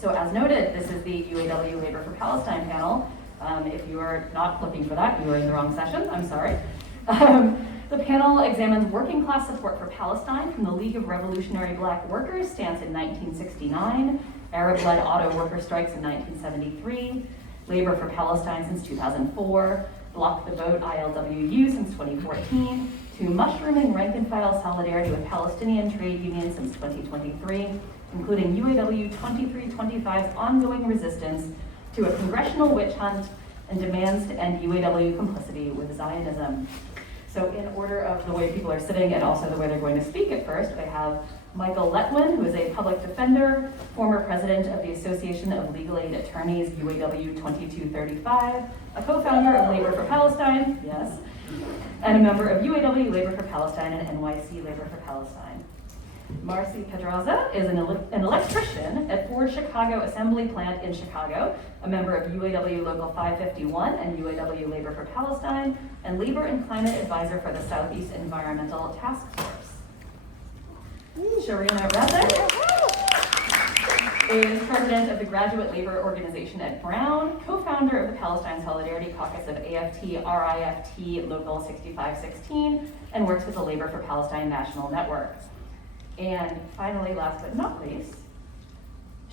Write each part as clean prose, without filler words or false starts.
So as noted, this is the UAW Labor for Palestine panel. If you are not looking for that, you are in the wrong session, I'm sorry. The panel examines working class support for Palestine from the League of Revolutionary Black Workers stance in 1969, Arab-led auto worker strikes in 1973, Labor for Palestine since 2004, Block the Vote ILWU since 2014, to mushrooming rank-and-file solidarity with Palestinian trade unions since 2023, including UAW 2325's ongoing resistance to a congressional witch hunt and demands to end UAW complicity with Zionism. So in order of the way people are sitting and also the way they're going to speak at first, I have Michael Letwin, who is a public defender, former president of the Association of Legal Aid Attorneys, UAW 2235, a co-founder of Labor for Palestine, yes, and a member of UAW Labor for Palestine and NYC Labor for Palestine. Marcy Pedraza is an electrician at Ford Chicago Assembly Plant in Chicago, a member of UAW Local 551 and UAW Labor for Palestine, and Labor and Climate Advisor for the Southeast Environmental Task Force. Sherena Razek is president of the Graduate Labor Organization at Brown, co-founder of the Palestine Solidarity Caucus of AFT-RIFT Local 6516, and works with the Labor for Palestine National Network. And finally, last but not least,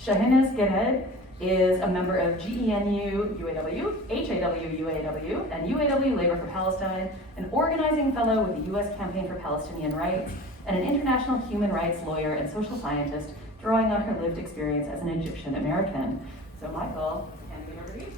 Sherena Razek is a member of GENU UAW, HAW UAW, and UAW Labor for Palestine, an organizing fellow with the U.S. Campaign for Palestinian Rights, and an international human rights lawyer and social scientist, drawing on her lived experience as an Egyptian American. So Michael, handing it over to you.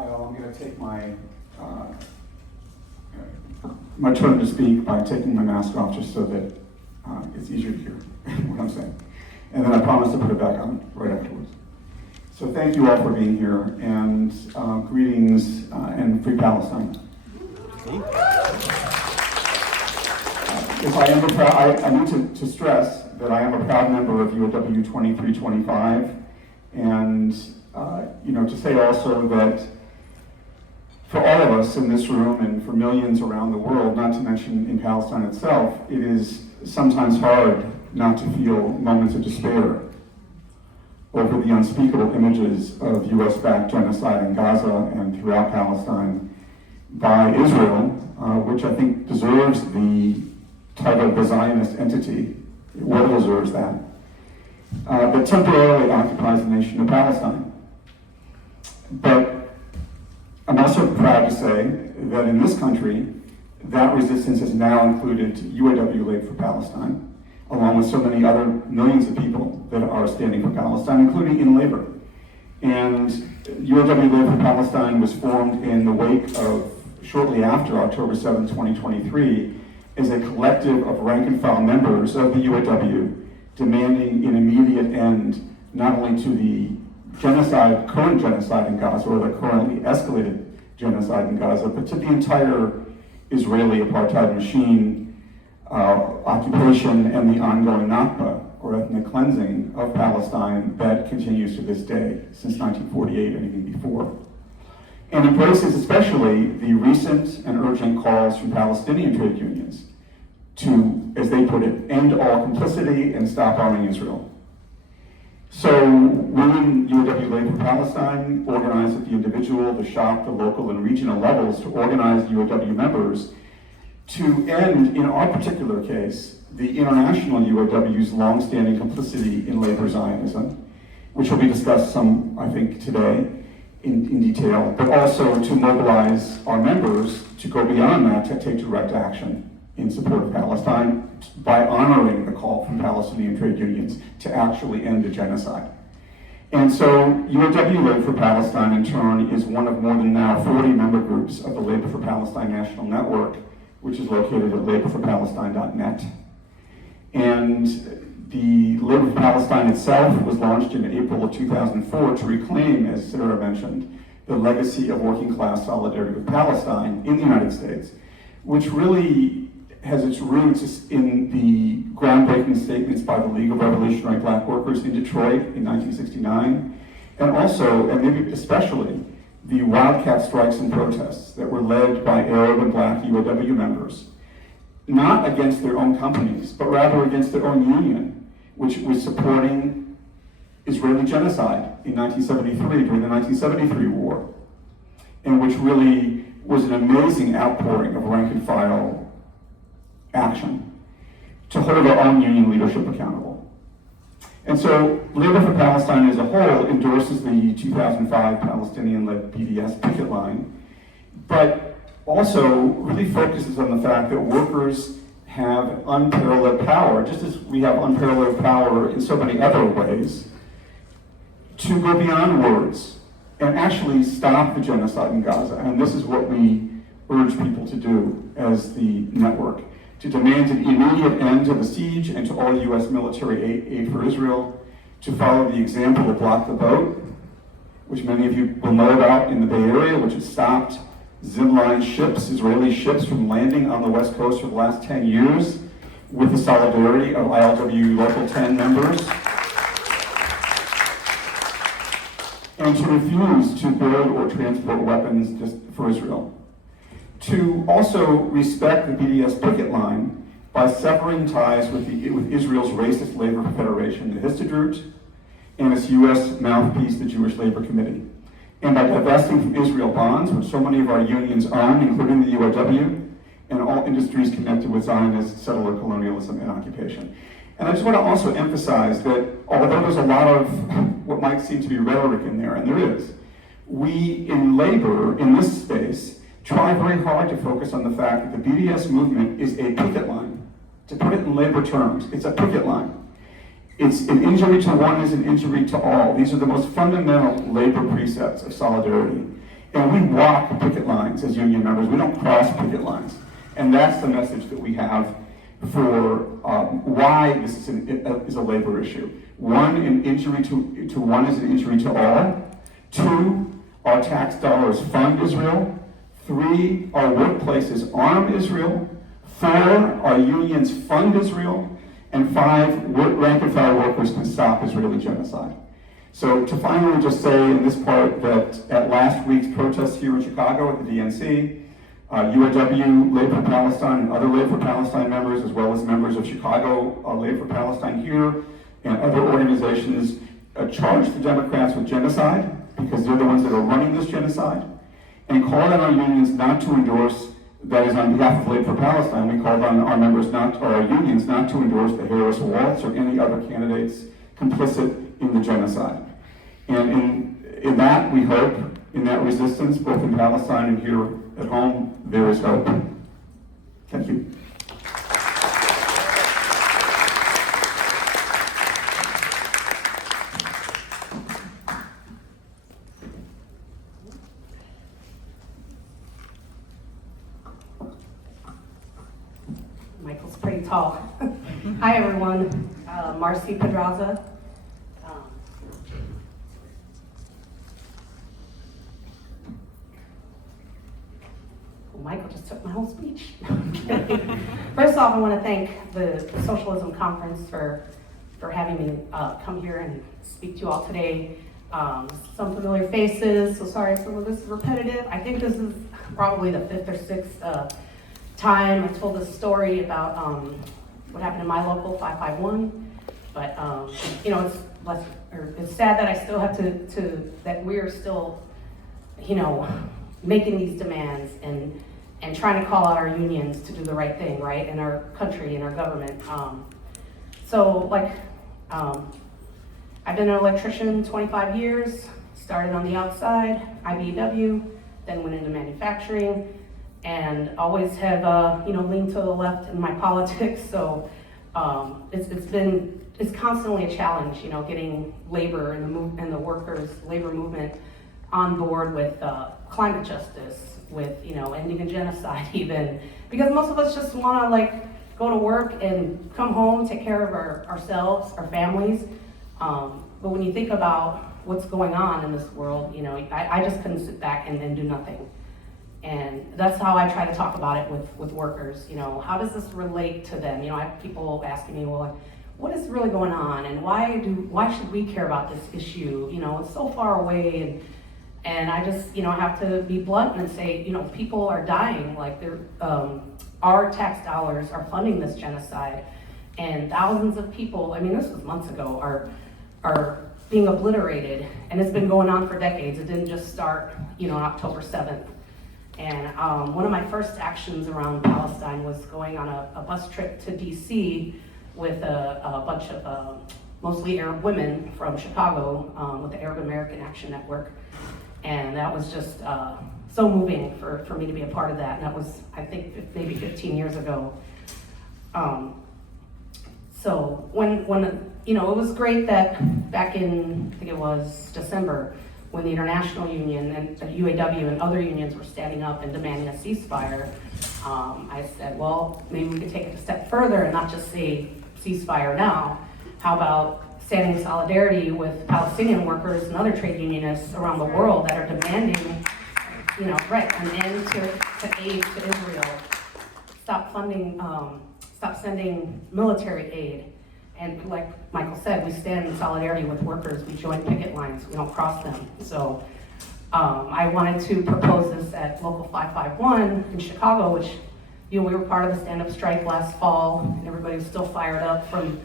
I'm going to take my turn to speak by taking my mask off just so that it's easier to hear what I'm saying. And then I promise to put it back on right afterwards. So thank you all for being here, and greetings and free Palestine. I need to stress that I am a proud member of UAW 2325, and to say also that for all of us in this room and for millions around the world, not to mention in Palestine itself, it is sometimes hard not to feel moments of despair over the unspeakable images of US-backed genocide in Gaza and throughout Palestine by Israel, which I think deserves the title of the Zionist entity. It well deserves that. That temporarily occupies the nation of Palestine. But I'm also proud to say that in this country, that resistance has now included UAW Labor for Palestine, along with so many other millions of people that are standing for Palestine, including in labor. And UAW Labor for Palestine was formed in the wake of, shortly after October 7, 2023, as a collective of rank-and-file members of the UAW demanding an immediate end not only to the current genocide in Gaza, or the currently escalated genocide in Gaza, but to the entire Israeli apartheid machine, occupation, and the ongoing Nakba, or ethnic cleansing of Palestine that continues to this day, since 1948 and even before. And embraces especially the recent and urgent calls from Palestinian trade unions to, as they put it, end all complicity and stop arming Israel. So we in UAW Labor for Palestine organize at the individual, the shop, the local, and regional levels to organize UAW members to end, in our particular case, the international UAW's longstanding complicity in labor Zionism, which will be discussed some, I think, today in detail, but also to mobilize our members to go beyond that, to take direct action in support of Palestine by honoring the call from Palestinian trade unions to actually end the genocide. And so UAW Labor for Palestine, in turn, is one of more than now 40 member groups of the Labor for Palestine National Network, which is located at laborforpalestine.net. And the Labor for Palestine itself was launched in April of 2004 to reclaim, as Sarah mentioned, the legacy of working class solidarity with Palestine in the United States, which really has its roots in the groundbreaking statements by the League of Revolutionary Black Workers in Detroit in 1969, and also, and maybe especially, the wildcat strikes and protests that were led by Arab and Black UAW members, not against their own companies, but rather against their own union, which was supporting Israeli genocide in 1973 during the 1973 war, and which really was an amazing outpouring of rank and file action to hold our own union leadership accountable. And so Labor for Palestine as a whole endorses the 2005 Palestinian-led BDS picket line, but also really focuses on the fact that workers have unparalleled power, just as we have unparalleled power in so many other ways, to go beyond words and actually stop the genocide in Gaza. And this is what we urge people to do as the network, to demand an immediate end to the siege and to all U.S. military aid for Israel, to follow the example of Block the Boat, which many of you will know about in the Bay Area, which has stopped Zimline ships, Israeli ships, from landing on the West Coast for the last 10 years with the solidarity of ILWU Local 10 members, and to refuse to build or transport weapons just for Israel. To also respect the BDS picket line by severing ties with Israel's racist labor federation, the Histadrut, and its U.S. mouthpiece, the Jewish Labor Committee, and by divesting from Israel bonds, which so many of our unions own, including the UAW, and all industries connected with Zionist settler colonialism and occupation. And I just want to also emphasize that although there's a lot of what might seem to be rhetoric in there, and there is, we in labor, in this space, try very hard to focus on the fact that the BDS movement is a picket line. To put it in labor terms, it's a picket line. It's an injury to one is an injury to all. These are the most fundamental labor precepts of solidarity. And we walk picket lines as union members. We don't cross picket lines. And that's the message that we have for why this is a labor issue. One, an injury to one is an injury to all. Two, our tax dollars fund Israel. Three, our workplaces arm Israel. Four, our unions fund Israel. And five, rank and file workers can stop Israeli genocide. So to finally just say in this part that at last week's protests here in Chicago at the DNC, UAW, Labor for Palestine, and other Labor for Palestine members, as well as members of Chicago Labor for Palestine here, and other organizations charged the Democrats with genocide, because they're the ones that are running this genocide, and called on our unions not to endorse, that is on behalf of Labor for Palestine, we called on our members or our unions not to endorse the Harris-Waltz or any other candidates complicit in the genocide. And in that, we hope, in that resistance, both in Palestine and here at home, there is hope. Thank you. Michael's pretty tall. Hi, everyone. Marcy Pedraza. Michael just took my whole speech. First off, I want to thank the Socialism Conference for having me come here and speak to you all today. Some familiar faces, so sorry if some of this is repetitive. I think this is probably the fifth or sixth time I told this story about what happened in my local 551, but you know, it's sad that I still have that we're still, you know, making these demands and trying to call out our unions to do the right thing, right, in our country, in our government. I've been an electrician 25 years, started on the outside, IBEW, then went into manufacturing, and always have leaned to the left in my politics. So it's constantly a challenge, you know, getting labor and the workers' labor movement on board with climate justice, with, you know, ending a genocide even, because most of us just want to like go to work and come home, take care of ourselves, our families. But when you think about what's going on in this world, you know, I just couldn't sit back and do nothing. And that's how I try to talk about it with workers. You know, how does this relate to them? You know, I have people asking me, well, what is really going on, and why should we care about this issue? You know, it's so far away, and I just, you know, have to be blunt and say, you know, people are dying. Like, our tax dollars are funding this genocide, and thousands of people, I mean, this was months ago, are being obliterated, and it's been going on for decades. It didn't just start, you know, on October 7th. And one of my first actions around Palestine was going on a bus trip to DC with a bunch of mostly Arab women from Chicago with the Arab American Action Network. And that was just so moving for me to be a part of that. And that was, I think, maybe 15 years ago. So when you know, it was great that back in, I think it was December, when the International Union and UAW and other unions were standing up and demanding a ceasefire, I said, well, maybe we could take it a step further and not just say ceasefire now. How about standing in solidarity with Palestinian workers and other trade unionists around the world that are demanding, you know, right, an end to aid to Israel, stop sending military aid. And like Michael said, we stand in solidarity with workers. We join picket lines. We don't cross them. So I wanted to propose this at Local 551 in Chicago, which, you know, we were part of the stand-up strike last fall, and everybody was still fired up from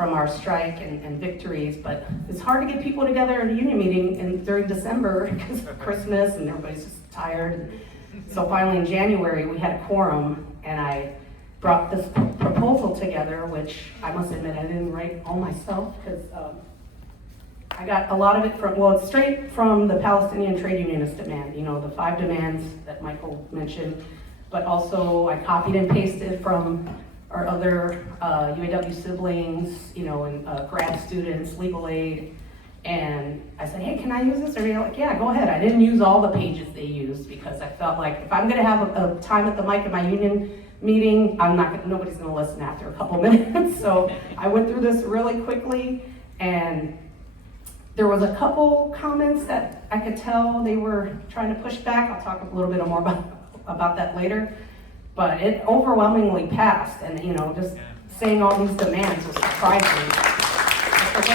our strike and victories. But it's hard to get people together in a union meeting during December because of Christmas, and everybody's just tired. So finally in January, we had a quorum, and I brought this proposal together, which I must admit I didn't write all myself, because I got a lot of it it's straight from the Palestinian trade unionist demand, you know, the 5 demands that Michael mentioned, but also I copied and pasted from our other UAW siblings, you know, and grad students, legal aid, and I said, hey, can I use this? And they're like, yeah, go ahead. I didn't use all the pages they used, because I felt like if I'm gonna have a time at the mic in my union meeting, nobody's gonna listen after a couple minutes. So I went through this really quickly, and there was a couple comments that I could tell they were trying to push back. I'll talk a little bit more about that later. But it overwhelmingly passed, and you know, just saying all these demands was surprising. But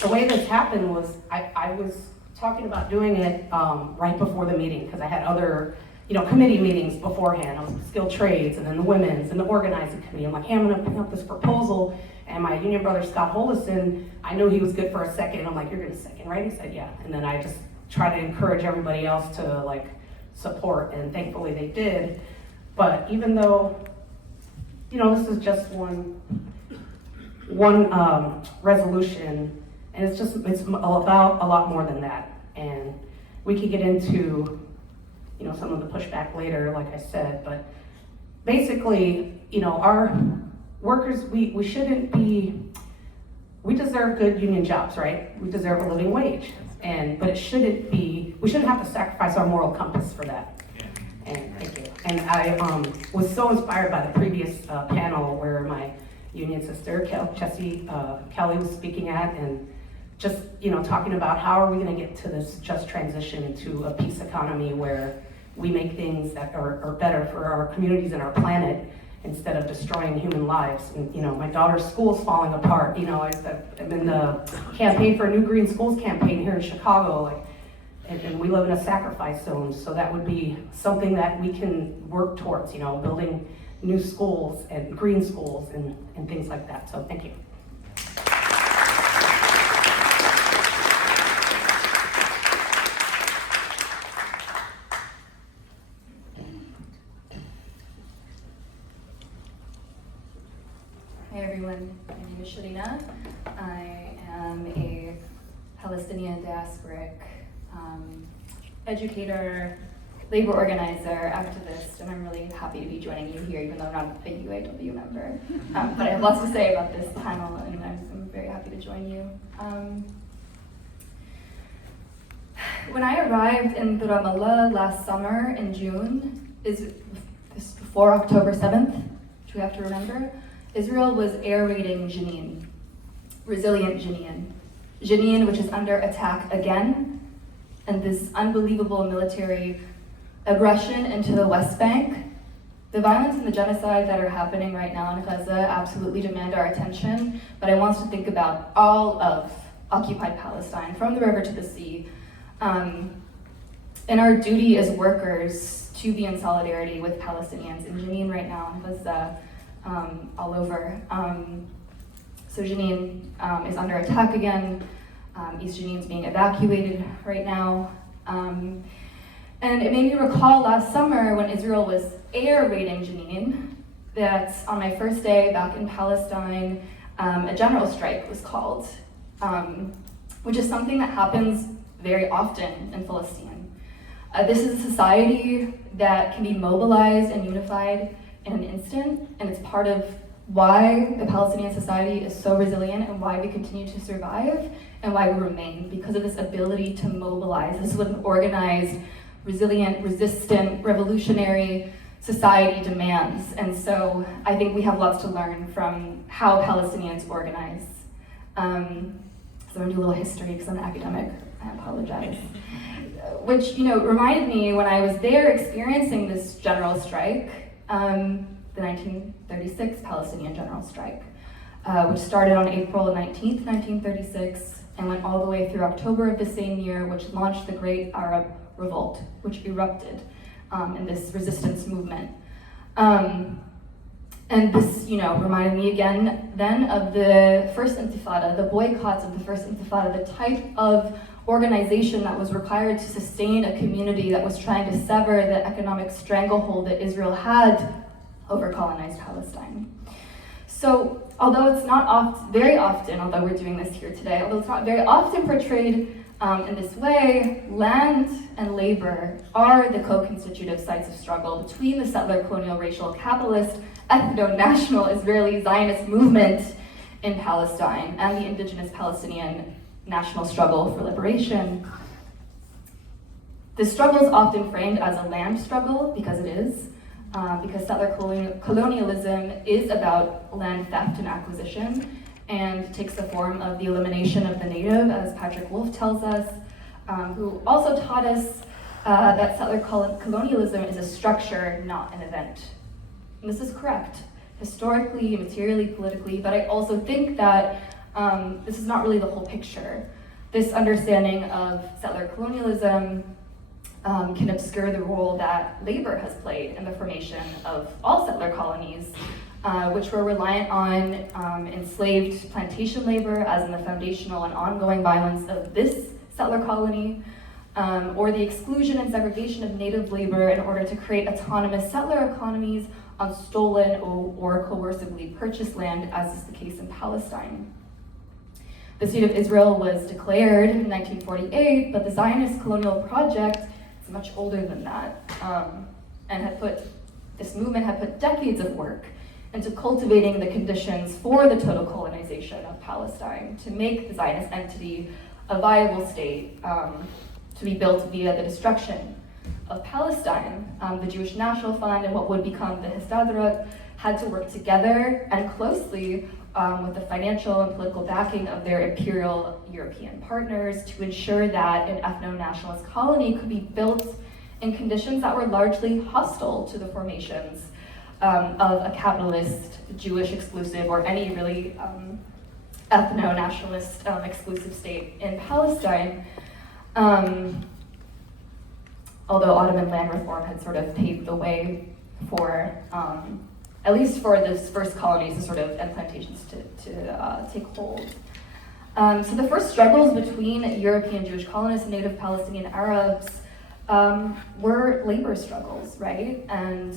the way this happened was I was talking about doing it right before the meeting, because I had other, you know, committee meetings beforehand. I was skilled trades, and then the women's and the organizing committee. I'm like, hey, I'm gonna pick up this proposal, and my union brother Scott Holison, I knew he was good for a second. I'm like, you're gonna second, right? He said, yeah. And then I just try to encourage everybody else to like support, and thankfully they did. But even though, you know, this is just one resolution, and it's about a lot more than that. And we could get into, you know, some of the pushback later, like I said, but basically, you know, our workers, we deserve good union jobs, right? We deserve a living wage, but we shouldn't have to sacrifice our moral compass for that. And thank you. And I was so inspired by the previous panel where my union sister, Jessie Kelly, was speaking at, and just, you know, talking about how are we gonna get to this just transition into a peace economy where we make things that are better for our communities and our planet instead of destroying human lives. And, you know, my daughter's school's falling apart. You know, I'm in the campaign for a New Green Schools campaign here in Chicago, like, and we live in a sacrifice zone, so that would be something that we can work towards, you know, building new schools and green schools and things like that. So thank you. Hi everyone, my name is Sherena. I am a Palestinian diasporic educator, labor organizer, activist, and I'm really happy to be joining you here, even though I'm not a UAW member. But I have lots to say about this panel, and I'm very happy to join you. When I arrived in Ramallah last summer in June, is before October 7th, which we have to remember, Israel was air raiding Jenin, resilient Jenin. Jenin, which is under attack again, and this unbelievable military aggression into the West Bank, the violence and the genocide that are happening right now in Gaza absolutely demand our attention, but I want us to think about all of occupied Palestine, from the river to the sea, and our duty as workers to be in solidarity with Palestinians in Jenin right now, in Gaza, all over. So Jenin is under attack again. East Jenin's being evacuated right now. And it made me recall last summer when Israel was air raiding Jenin, that on my first day back in Palestine, a general strike was called, which is something that happens very often in Palestine. This is a society that can be mobilized and unified in an instant, and it's part of why the Palestinian society is so resilient and why we continue to survive and why we remain, because of this ability to mobilize. This is what an organized, resilient, resistant, revolutionary society demands. And so I think we have lots to learn from how Palestinians organize. So I'm gonna do a little history because I'm an academic, I apologize. Which, reminded me when I was there experiencing this general strike, the 1936 Palestinian general strike, which started on April 19th, 1936, and went all the way through October of the same year, which launched the Great Arab Revolt, which erupted in this resistance movement. And this, reminded me again then of the First Intifada, the boycotts of the First Intifada, the type of organization that was required to sustain a community that was trying to sever the economic stranglehold that Israel had over colonized Palestine. So, although it's not very often, although we're doing this here today, although it's not very often portrayed in this way, land and labor are the co-constitutive sites of struggle between the settler, colonial, racial, capitalist, ethno-national Israeli Zionist movement in Palestine and the indigenous Palestinian national struggle for liberation. The struggle is often framed as a land struggle, because it is, because settler colonialism is about land theft and acquisition, and takes the form of the elimination of the native, as Patrick Wolf tells us, who also taught us that settler colonialism is a structure, not an event. And this is correct, historically, materially, politically, but I also think that this is not really the whole picture. This understanding of settler colonialism can obscure the role that labor has played in the formation of all settler colonies, which were reliant on enslaved plantation labor as in the foundational and ongoing violence of this settler colony, or the exclusion and segregation of native labor in order to create autonomous settler economies on stolen or coercively purchased land, as is the case in Palestine. The state of Israel was declared in 1948, but the Zionist colonial project is much older than that, and this movement had put decades of work into cultivating the conditions for the total colonization of Palestine, to make the Zionist entity a viable state, to be built via the destruction of Palestine. The Jewish National Fund and what would become the Histadrut had to work together and closely with the financial and political backing of their imperial European partners to ensure that an ethno-nationalist colony could be built in conditions that were largely hostile to the formations of a capitalist, Jewish exclusive, or any really ethno-nationalist exclusive state in Palestine. Although Ottoman land reform had sort of paved the way for, at least for those first colonies and plantations to take hold. So the first struggles between European Jewish colonists and native Palestinian Arabs were labor struggles, right? And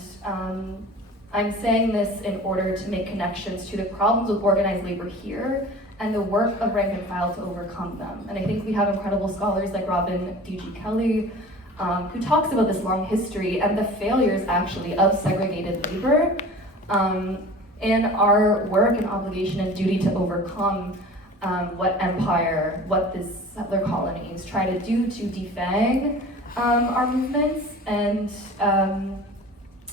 I'm saying this in order to make connections to the problems with organized labor here and the work of rank and file to overcome them. And I think we have incredible scholars like Robin D.G. Kelly, who talks about this long history and the failures actually of segregated labor, and our work and obligation and duty to overcome what these settler colonies try to do to defang our movements. And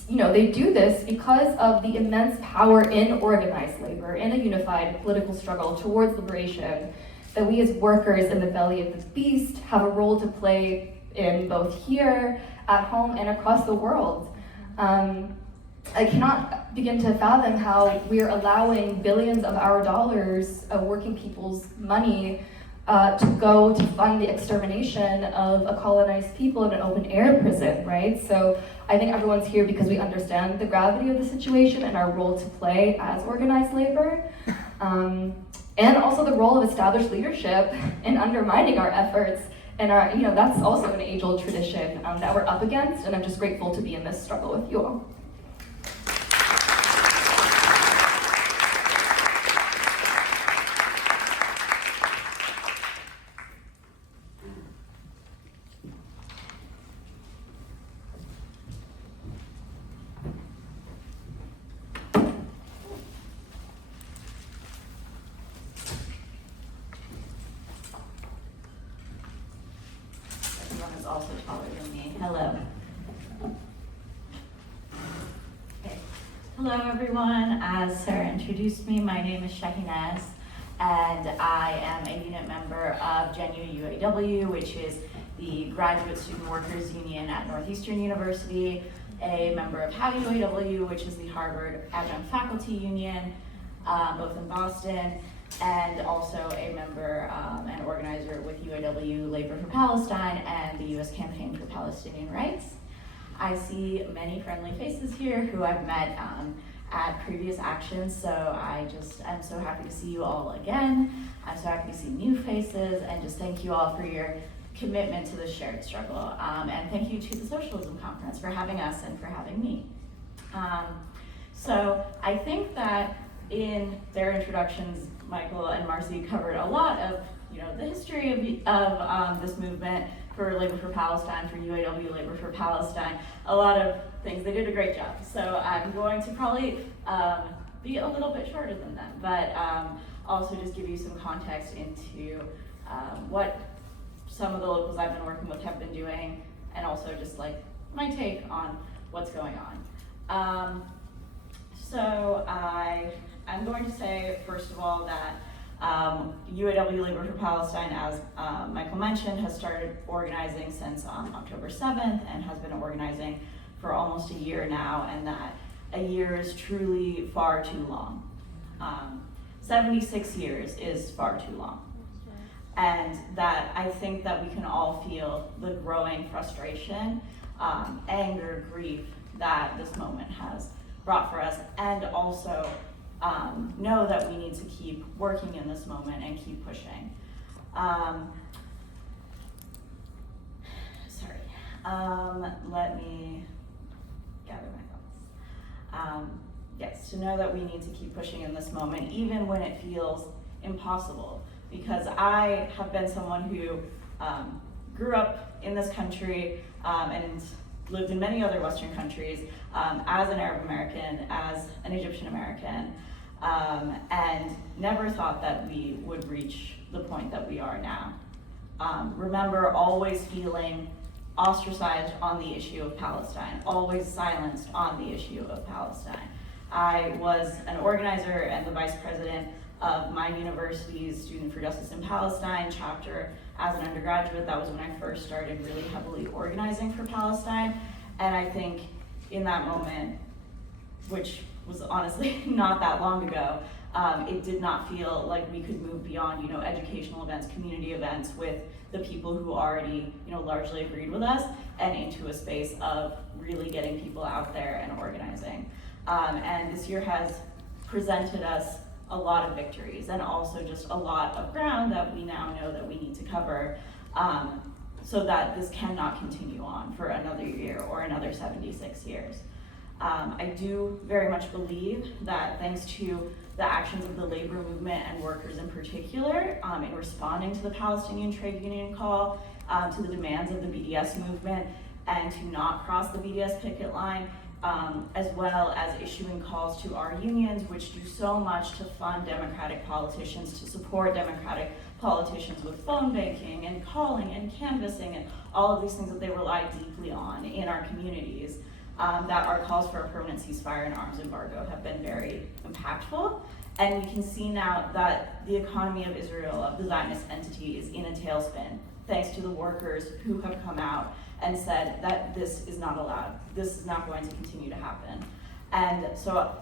they do this because of the immense power in organized labor, in a unified political struggle towards liberation, that we as workers in the belly of this beast have a role to play in both here at home and across the world. I cannot begin to fathom how we're allowing billions of our dollars of working people's money to go to fund the extermination of a colonized people in an open air prison, right? So I think everyone's here because we understand the gravity of the situation and our role to play as organized labor. And also the role of established leadership in undermining our efforts. And that's also an age-old tradition that we're up against, and I'm just grateful to be in this struggle with you all. Is also taller than me. Hello. Okay. Hello, everyone. As Sarah introduced me, my name is Sherena Razek, and I am a unit member of UAW, which is the Graduate Student Workers Union at Northeastern University, a member of UAW, which is the Harvard Adjunct Faculty Union, both in Boston, and also a member and organizer with UAW Labor for Palestine and the U.S. Campaign for Palestinian Rights. I see many friendly faces here who I've met at previous actions, so I'm so happy to see you all again. I'm so happy to see new faces, and just thank you all for your commitment to the shared struggle. And thank you to the Socialism Conference for having us and for having me. So I think that in their introductions, Michael and Marcy covered a lot of the history of this movement for Labor for Palestine, for UAW Labor for Palestine, a lot of things. They did a great job. So I'm going to probably be a little bit shorter than them, but also just give you some context into what some of the locals I've been working with have been doing, and also just like my take on what's going on. So I'm going to say, first of all, that UAW Labor for Palestine, as Michael mentioned, has started organizing since October 7th and has been organizing for almost a year now, and that a year is truly far too long. 76 years is far too long. And that I think that we can all feel the growing frustration, anger, grief that this moment has brought for us, and also know that we need to keep working in this moment and keep pushing. Let me gather my thoughts. Yes, to know that we need to keep pushing in this moment, even when it feels impossible. Because I have been someone who grew up in this country and lived in many other Western countries as an Arab American, as an Egyptian American, and never thought that we would reach the point that we are now. Remember always feeling ostracized on the issue of Palestine, always silenced on the issue of Palestine. I was an organizer and the vice president of my university's Student for Justice in Palestine chapter as an undergraduate. That was when I first started really heavily organizing for Palestine. And I think in that moment, which was honestly not that long ago, it did not feel like we could move beyond, educational events, community events with the people who already, largely agreed with us, and into a space of really getting people out there and organizing. And this year has presented us a lot of victories, and also just a lot of ground that we now know that we need to cover, so that this cannot continue on for another year or another 76 years. I do very much believe that thanks to the actions of the labor movement and workers in particular, in responding to the Palestinian trade union call, to the demands of the BDS movement, and to not cross the BDS picket line, as well as issuing calls to our unions, which do so much to fund Democratic politicians, to support Democratic politicians with phone banking and calling and canvassing and all of these things that they rely deeply on in our communities, that our calls for a permanent ceasefire and arms embargo have been very impactful. And we can see now that the economy of Israel, of the Zionist entity, is in a tailspin, thanks to the workers who have come out and said that this is not allowed. This is not going to continue to happen. And so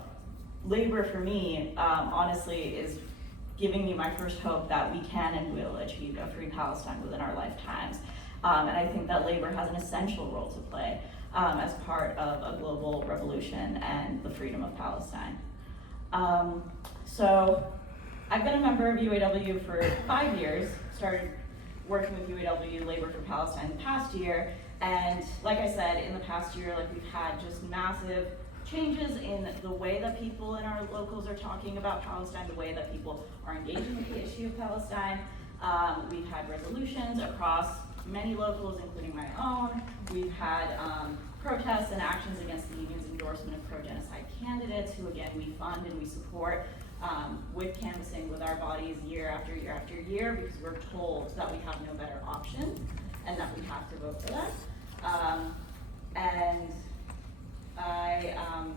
labor for me, honestly, is giving me my first hope that we can and will achieve a free Palestine within our lifetimes. And I think that labor has an essential role to play as part of a global revolution and the freedom of Palestine. So I've been a member of UAW for 5 years, started working with UAW Labor for Palestine the past year, and like I said, in the past year, like we've had just massive changes in the way that people in our locals are talking about Palestine, the way that people are engaging with the issue of Palestine. We've had resolutions across many locals, including my own. We've had protests and actions against the union's endorsement of pro-genocide candidates, who again we fund and we support with canvassing with our bodies year after year after year, because we're told that we have no better option and that we have to vote for that. And I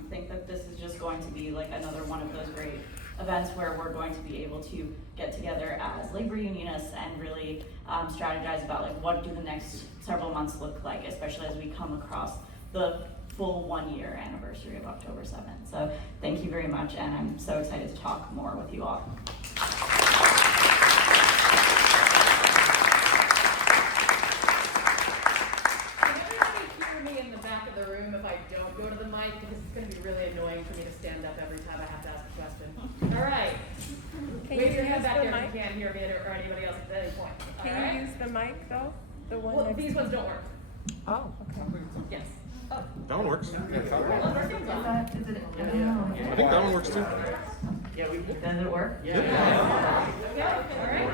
think that this is just going to be like another one of those great events where we're going to be able to get together as labor unionists and really strategize about like what do the next several months look like, especially as we come across the full 1 year anniversary of October 7th. So thank you very much, and I'm so excited to talk more with you all. Me in the back of the room if I don't go to the mic, because it's going to be really annoying for me to stand up every time I have to ask a question. All right. Raise your hand back there if you can't hear me or anybody else at any point. Can you use the mic though? The one Well, these ones don't work. Oh, okay. Yes. That one works. Is it, I don't know. I think that one works too. Does it work? Yeah.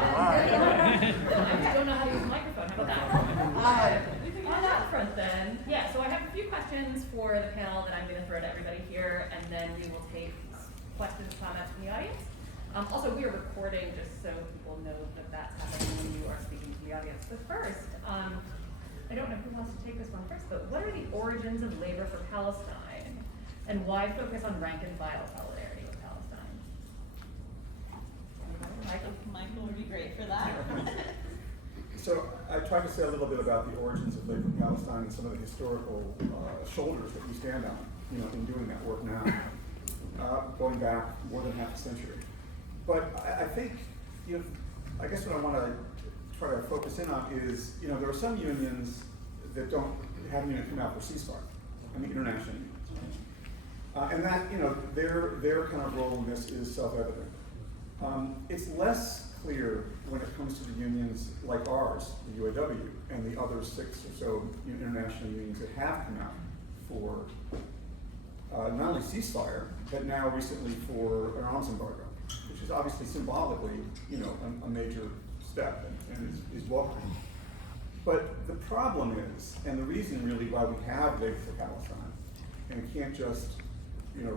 All right. I don't know how to use a microphone. How about that? On that front then, yeah, so I have a few questions for the panel that I'm going to throw to everybody here, and then we will take questions, comments from the audience. Also, we are recording just so people know that that's happening when you are speaking to the audience. But first, I don't know who wants to take this one first, but what are the origins of labor for Palestine, and why focus on rank and file solidarity with Palestine? Michael would be great for that. So I tried to say a little bit about the origins of Labor for Palestine and some of the historical shoulders that we stand on, in doing that work now, going back more than half a century. But I think, I guess what I want to try to focus in on is, there are some unions that haven't even come out for ceasefire. I mean, international unions. And that, their kind of role in this is self-evident. It's less clear when it comes to the unions like ours, the UAW, and the other 6 or so international unions that have come out for not only ceasefire, but now recently for an arms embargo, which is obviously symbolically, a major step and is welcome. But the problem is, and the reason really why we have Labor for Palestine, and we can't just,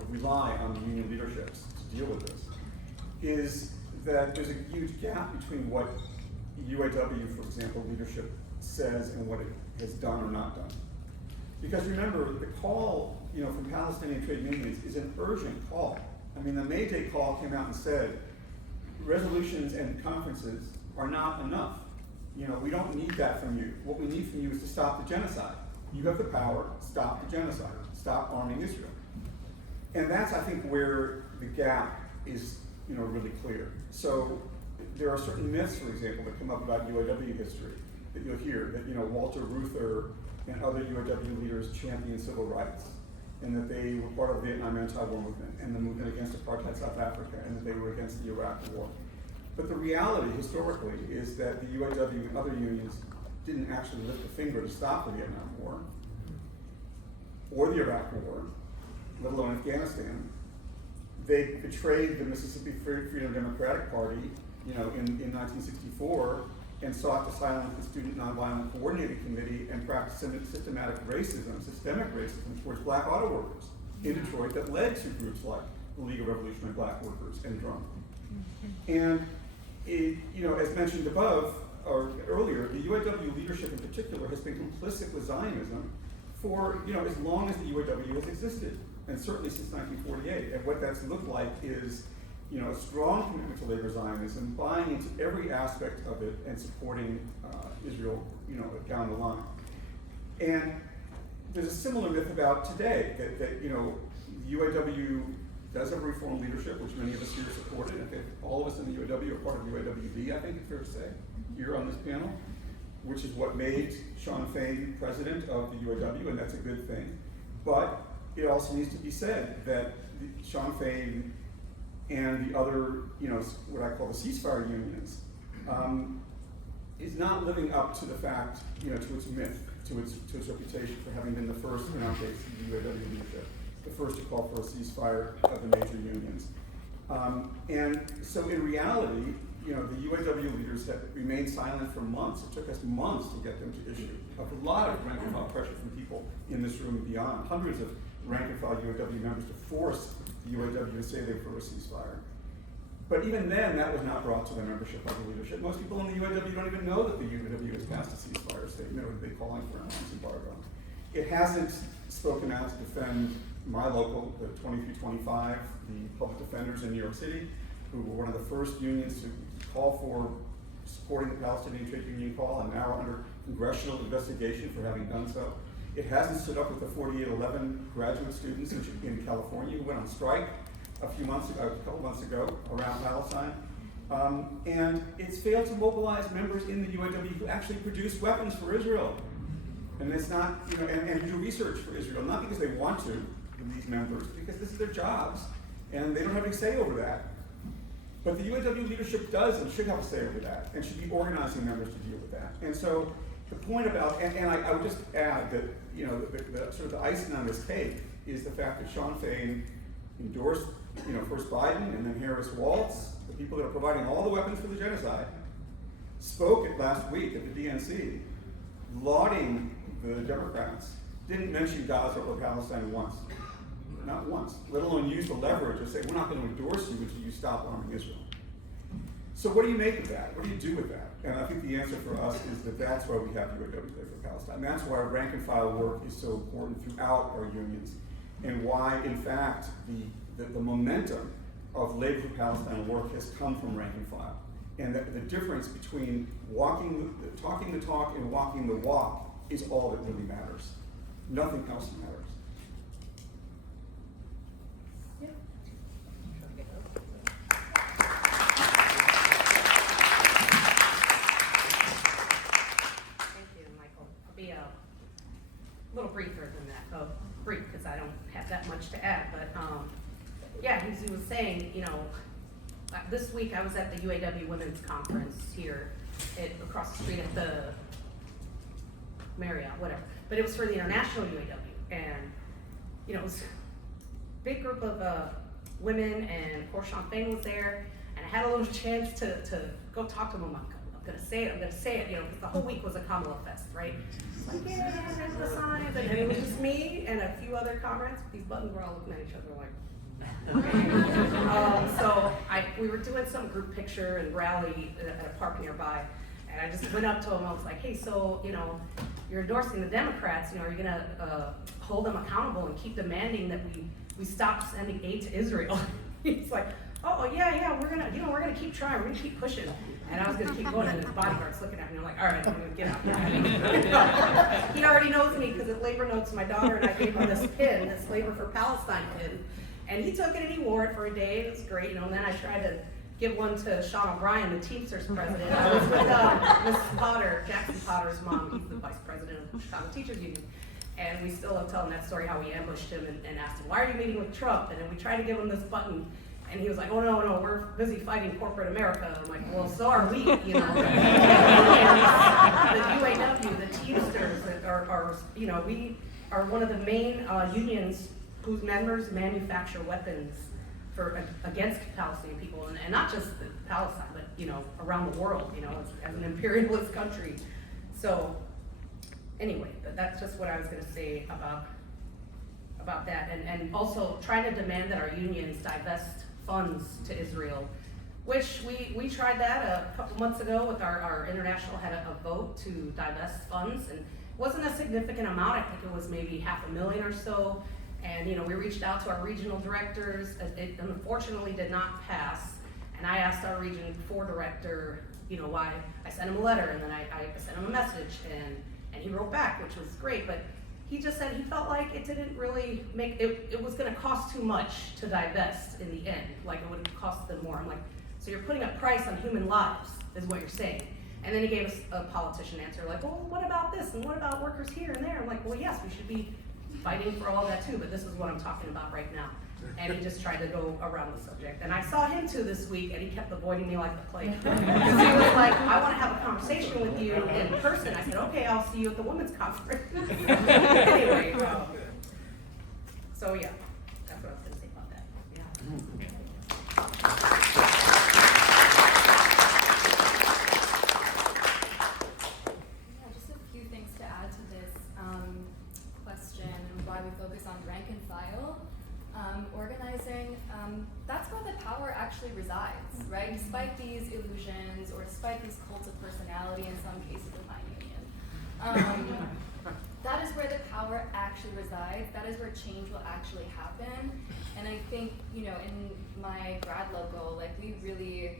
rely on the union leaderships to deal with this, is that there's a huge gap between what UAW, for example, leadership says and what it has done or not done. Because remember, the call, from Palestinian trade unions is an urgent call. I mean, the May Day call came out and said, resolutions and conferences are not enough. We don't need that from you. What we need from you is to stop the genocide. You have the power, stop the genocide, stop arming Israel. And that's, I think, where the gap is really clear. So there are certain myths, for example, that come up about UAW history that you'll hear, that Walter Reuther and other UAW leaders championed civil rights, and that they were part of the Vietnam anti-war movement and the movement against apartheid South Africa, and that they were against the Iraq War. But the reality, historically, is that the UAW and other unions didn't actually lift a finger to stop the Vietnam War or the Iraq War, let alone Afghanistan. They betrayed the Mississippi Freedom Democratic Party, in 1964, and sought to silence the Student Nonviolent Coordinating Committee and practiced systemic racism towards black auto workers in Detroit that led to groups like the League of Revolutionary Black Workers and DRUM. And as mentioned above or earlier, the UAW leadership in particular has been complicit with Zionism for as long as the UAW has existed, and certainly since 1948. And what that's looked like is a strong commitment to labor Zionism, buying into every aspect of it and supporting Israel down the line. And there's a similar myth about today that you know, the UAW does have reform leadership, which many of us here supported. I think all of us in the UAW are part of UAWD, I think it's fair to say, here on this panel, which is what made Shawn Fain president of the UAW, and that's a good thing. But it also needs to be said that Shawn Fain and the other, you know, what I call the ceasefire unions, is not living up to the fact, you know, to its myth, to its reputation for having been the first, in our case, the UAW leadership, the first to call for a ceasefire of the major unions. And so in reality, you know, the UAW leaders have remained silent for months. It took us months to get them to issue a lot of rank and file pressure from people in this room and beyond, hundreds of rank and file UAW members to force the UAW to say they were for a ceasefire. But even then, that was not brought to the membership of the leadership. Most people in the UAW don't even know that the UAW has passed a ceasefire statement, or they're calling for an arms embargo. It hasn't spoken out to defend my local, the 2325, the public defenders in New York City, who were one of the first unions to call for supporting the Palestinian trade union call, and now are under congressional investigation for having done so. It hasn't stood up with the 4811 graduate students in California who went on strike a couple months ago around Palestine. And it's failed to mobilize members in the UAW who actually produce weapons for Israel. And it's not, you know, and do research for Israel, not because they want to, these members, because this is their jobs, and they don't have any say over that. But the UAW leadership does and should have a say over that, and should be organizing members to deal with that. And so the point about, and I would just add that, you know, the sort of the icing on this cake is the fact that Shawn Fain endorsed, you know, first Biden and then Harris Waltz, the people that are providing all the weapons for the genocide, spoke last week at the DNC, lauding the Democrats, didn't mention Gaza or Palestine once. Not once, let alone use the leverage to say, we're not going to endorse you until you stop arming Israel. So what do you make of that? What do you do with that? And I think the answer for us is that that's why we have UAW Labor for Palestine. That's why rank and file work is so important throughout our unions, and why, in fact, the momentum of Labor for Palestine work has come from rank and file. And the difference between talking the talk and walking the walk is all that really matters. Nothing else matters. A little briefer than that, brief, because I don't have that much to add, but yeah, as he was saying, you know, this week I was at the UAW Women's Conference here across the street at the Marriott, whatever, but it was for the international UAW, and you know, it was a big group of women, and of course Shawn Fain was there, and I had a little chance to go talk to them. I'm gonna say it, you know, because the whole week was a Kamala Fest, right? Like, yeah, there's the signs, and it was just me and a few other comrades. These buttons were all looking at each other like, so we were doing some group picture and rally at a park nearby, and I just went up to him. I was like, hey, so, you know, you're endorsing the Democrats, you know, are you gonna hold them accountable and keep demanding that we stop sending aid to Israel? He's like, oh yeah, we're gonna keep trying, we're gonna keep pushing. And I was gonna keep going, and his bodyguard's looking at me. I'm like, all right, I'm gonna get out. He already knows me because at Labor Notes, my daughter and I gave him this pin, this Labor for Palestine pin, and he took it and he wore it for a day. It was great, you know. And then I tried to give one to Sean O'Brien, the Teamsters president. I was with Miss Potter, Jackson Potter's mom. He's the vice president of the Chicago Teachers Union. And we still love telling that story, how we ambushed him and asked him, why are you meeting with Trump? And then we tried to give him this button. And he was like, oh, no, we're busy fighting corporate America. I'm like, well, so are we, you know. The UAW, the Teamsters are, you know, we are one of the main unions whose members manufacture weapons against Palestinian people, and not just Palestine, but, you know, around the world, you know, as an imperialist country. So anyway, but that's just what I was gonna say about that, and also trying to demand that our unions divest funds to Israel, which we tried that a couple months ago with our international had a vote to divest funds, and it wasn't a significant amount. I think it was maybe $500,000 or so, and you know, we reached out to our regional directors. It unfortunately did not pass, and I asked our Region 4 director, you know, why. I sent him a letter, and then I sent him a message, and And he wrote back, which was great, but he just said he felt like it didn't really make, it was gonna cost too much to divest in the end, like it would cost them more. I'm like, so you're putting a price on human lives, is what you're saying. And then he gave us a politician answer, like, well, what about this, and what about workers here and there? I'm like, well, yes, we should be fighting for all that too, but this is what I'm talking about right now. And he just tried to go around the subject. And I saw him too this week, and he kept avoiding me like the plague. Because he was like, I want to have a conversation with you in person. I said, okay, I'll see you at the women's conference. Anyway, so yeah, that's what I was going to say about that. Yeah, just a few things to add to this question and why we focus on rank and file. Organizing, that's where the power actually resides, right? Despite these illusions or despite these cults of personality in some cases of my union. That is where the power actually resides. That is where change will actually happen. And I think, you know, in my grad local, like we really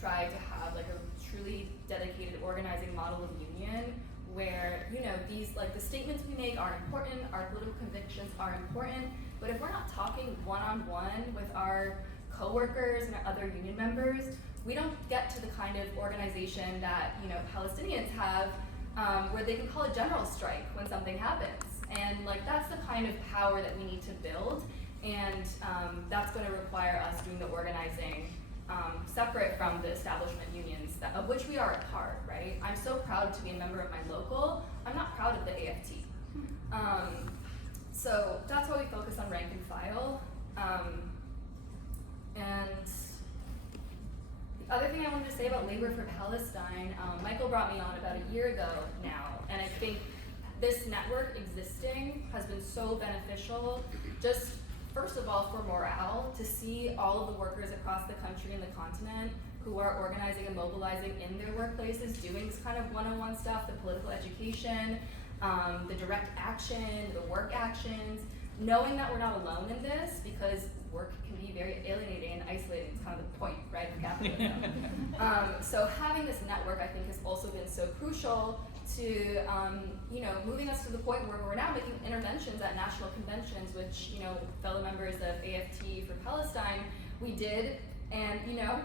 try to have like a truly dedicated organizing model of union where, you know, these, like the statements we make are important, our political convictions are important, but if we're not talking one-on-one with our coworkers and our other union members, we don't get to the kind of organization that, you know, Palestinians have, where they can call a general strike when something happens. And like that's the kind of power that we need to build, and that's going to require us doing the organizing separate from the establishment unions, of which we are a part, right? I'm so proud to be a member of my local. I'm not proud of the AFT. So that's why we focus on rank and file. And the other thing I wanted to say about Labor for Palestine, Michael brought me on about a year ago now, and I think this network existing has been so beneficial, just first of all for morale, to see all of the workers across the country and the continent who are organizing and mobilizing in their workplaces, doing this kind of one-on-one stuff, the political education, the direct action, the work actions, knowing that we're not alone in this, because work can be very alienating and isolating. It's kind of the point, right, of capitalism. So having this network, I think, has also been so crucial to, you know, moving us to the point where we're now making interventions at national conventions, which, you know, fellow members of AFT for Palestine, we did, and, you know,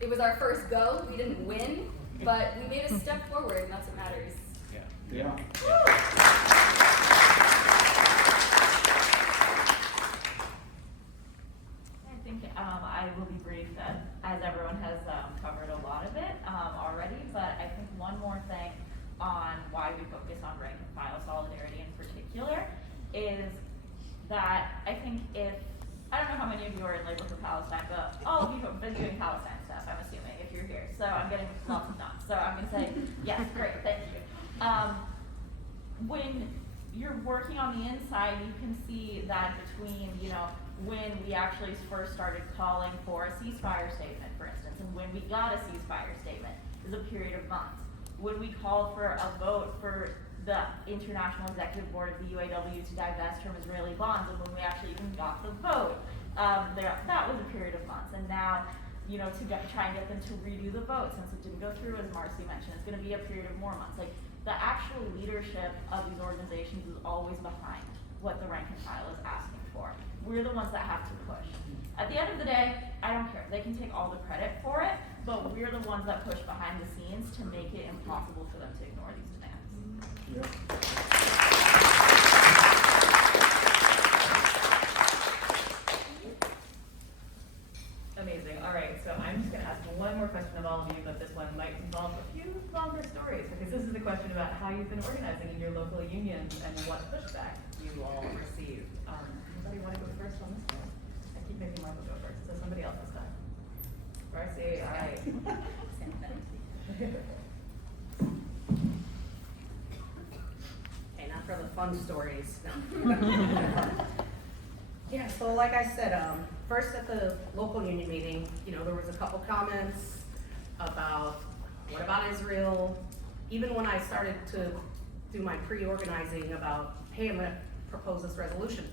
it was our first go. We didn't win, but we made a step forward, and that's what matters. Yeah. I think I will be brief, as everyone has covered a lot of it already, but I think one more thing on why we focus on rank and file solidarity in particular is that I think I don't know how many of you are in Labor for Palestine, but all of you have been doing Palestine stuff, I'm assuming, if you're here. So I'm getting lots of nods. So I'm going to say, yes, great, thank you. When you're working on the inside, you can see that between, you know, when we actually first started calling for a ceasefire statement, for instance, and when we got a ceasefire statement, is a period of months. When we called for a vote for the International Executive Board of the UAW to divest from Israeli bonds, and when we actually even got the vote, that was a period of months. And now, you know, to try and get them to redo the vote, since it didn't go through, as Marcy mentioned, it's going to be a period of more months. Like, the actual leadership of these organizations is always behind what the rank and file is asking for. We're the ones that have to push. At the end of the day, I don't care. They can take all the credit for it, but we're the ones that push behind the scenes to make it impossible for them to ignore these demands. Yeah. Amazing. All right, so I'm just going to ask one more question of all of you, but this one might involve a few longer stories, because this is the question about how you've been organizing in your local unions and what pushback you all received. Anybody want to go first on this one? I keep making Michael go first, so somebody else this time. Marcy, all right. Okay, not for the fun stories. Yeah, so like I said, first at the local union meeting, you know, there was a couple comments about, what about Israel? Even when I started to do my pre-organizing about, hey, I'm gonna propose this resolution,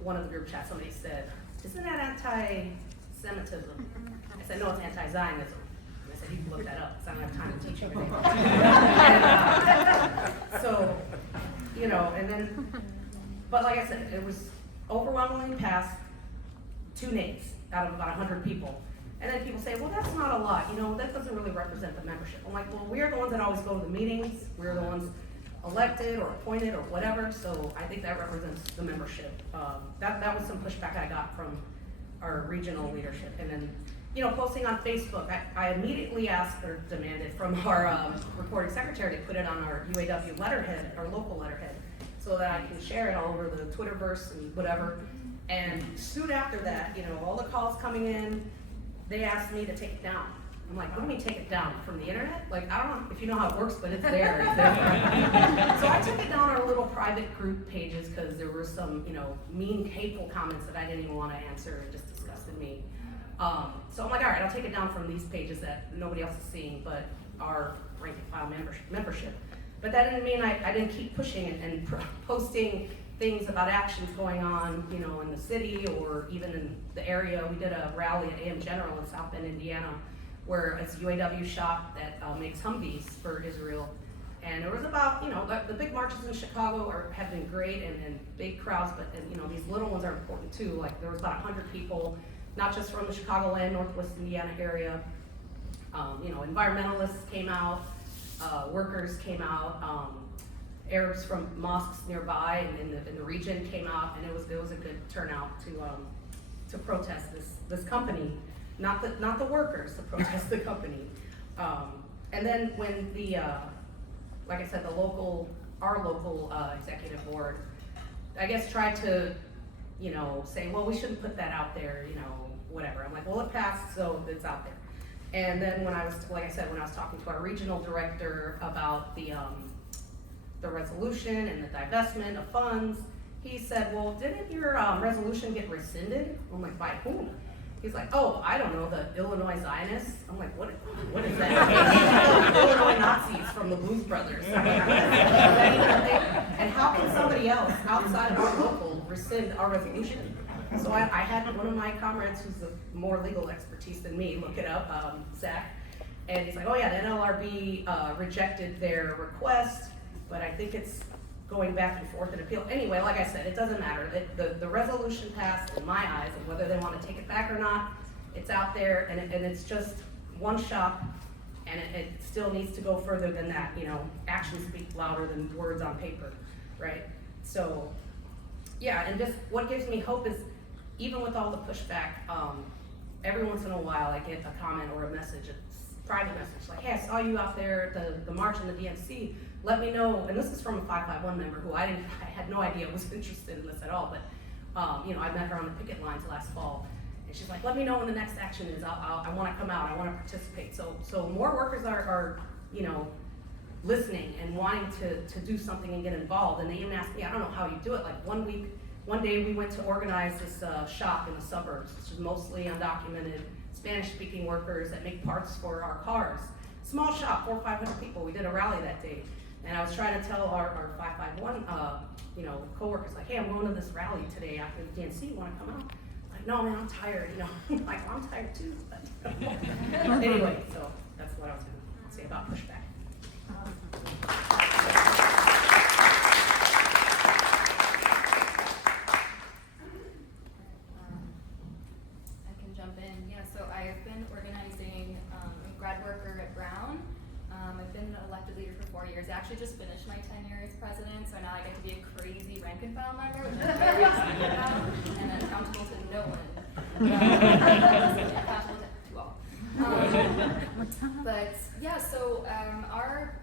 one of the group chats, somebody said, isn't that anti-Semitism? I said, no, it's anti-Zionism. And I said, you can look that up, because I don't have time to teach you everything. So, you know, and then, but like I said, it was overwhelmingly passed 2 nays out of about 100 people. And then people say, well, that's not a lot, you know, that doesn't really represent the membership. I'm like, well, we're the ones that always go to the meetings, we're the ones elected or appointed or whatever, so I think that represents the membership. That was some pushback I got from our regional leadership. And then, you know, posting on Facebook, I immediately asked or demanded from our recording secretary to put it on our UAW letterhead, our local letterhead, so that I can share it all over the Twitterverse and whatever. And soon after that, you know, all the calls coming in, they asked me to take it down. I'm like, what do you mean take it down? From the internet? Like, I don't know if you know how it works, but it's there. It's there. So I took it down our little private group pages because there were some, you know, mean, hateful comments that I didn't even want to answer. It just disgusted me. So I'm like, all right, I'll take it down from these pages that nobody else is seeing, but our rank and file membership. But that didn't mean I didn't keep pushing and posting things about actions going on, you know, in the city or even in the area. We did a rally at AM General in South Bend, Indiana, where it's a UAW shop that makes Humvees for Israel. And there was about, you know, the big marches in Chicago have been great and big crowds, but you know, these little ones are important too. Like there was about 100 people, not just from the Chicagoland, Northwest Indiana area. You know, environmentalists came out, workers came out, Arabs from mosques nearby and in the region came out, and it was a good turnout to protest this company, not the workers, to protest the company. And then when the like I said, our local executive board, I guess tried to, you know, say, well, we shouldn't put that out there, you know, whatever. I'm like, well, it passed, so it's out there. And then when I was talking to our regional director about the resolution and the divestment of funds, he said, well, didn't your resolution get rescinded? I'm like, by whom? He's like, oh, I don't know, the Illinois Zionists. I'm like, what is that? Illinois Nazis from the Blues Brothers. And how can somebody else outside of our local rescind our resolution? So I had one of my comrades who's more legal expertise than me look it up, Zach, and he's like, oh yeah, the NLRB rejected their request, but I think it's going back and forth in appeal. Anyway, like I said, it doesn't matter. The resolution passed in my eyes, and whether they want to take it back or not, it's out there, and it's just one shop, and it still needs to go further than that. You know, actions speak louder than words on paper, right? So, yeah, and just what gives me hope is, even with all the pushback, every once in a while I get a comment or a message, a private message, like, hey, I saw you out there at the march in the DNC. Let me know, and this is from a 551 member who I had no idea was interested in this at all, but you know, I met her on the picket lines last fall, and she's like, let me know when the next action is. I want to come out. I want to participate. So more workers are you know, listening and wanting to do something and get involved. And they even asked me, I don't know how you do it. Like one day we went to organize this shop in the suburbs, which is mostly undocumented Spanish-speaking workers that make parts for our cars. Small shop, 400 or 500 people. We did a rally that day. And I was trying to tell our 551, you know, coworkers, like, hey, I'm going to this rally today after the DNC. You want to come out? Like, no, man, I'm tired. You know, like, well, I'm tired too. But anyway, so that's what I was going to say about pushback. I can jump in. Yeah, so I've been organizing grad worker at Brown. I've been an elected leader for 4 years. I actually just finished my tenure as president, so now I get to be a crazy rank and file member, which I'm very excited about, and accountable to no one. Accountable to all. But yeah, so our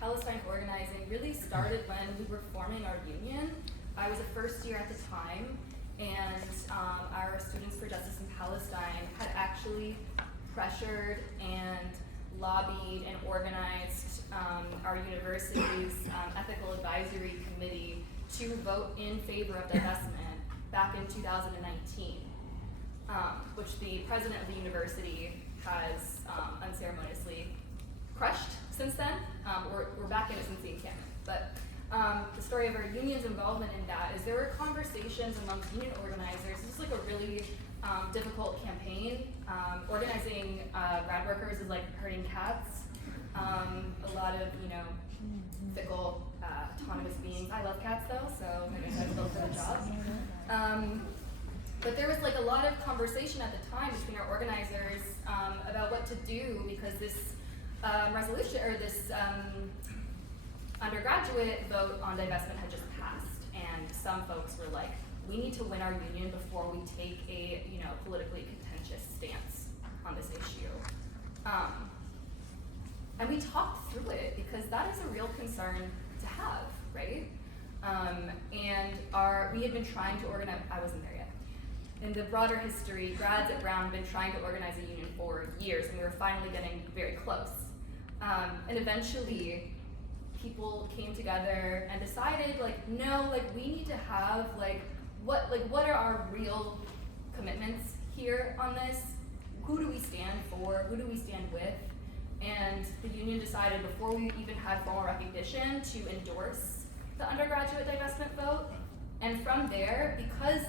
Palestine organizing really started when we were forming our union. I was a first year at the time, and our Students for Justice in Palestine had actually pressured and lobbied and organized our university's ethical advisory committee to vote in favor of divestment back in 2019, which the president of the university has unceremoniously crushed since then. We're back in it since the encampment. But the story of our union's involvement in that is there were conversations amongst union organizers. This is like a really difficult campaign. Organizing grad workers is like herding cats. A lot of, you know, fickle autonomous beings. I love cats though, so I guess I was built for the job. But there was like a lot of conversation at the time between our organizers about what to do because this resolution or this undergraduate vote on divestment had just passed, and some folks were like, we need to win our union before we take a politically contentious stance on this issue. And we talked through it because that is a real concern to have, right? And we had been trying to organize, I wasn't there yet. In the broader history, grads at Brown have been trying to organize a union for years, and we were finally getting very close. And eventually, people came together and decided, no, we need to have, what are our real commitments here on this? Who do we stand for? Who do we stand with? And the union decided before we even had formal recognition to endorse the undergraduate divestment vote. And from there, because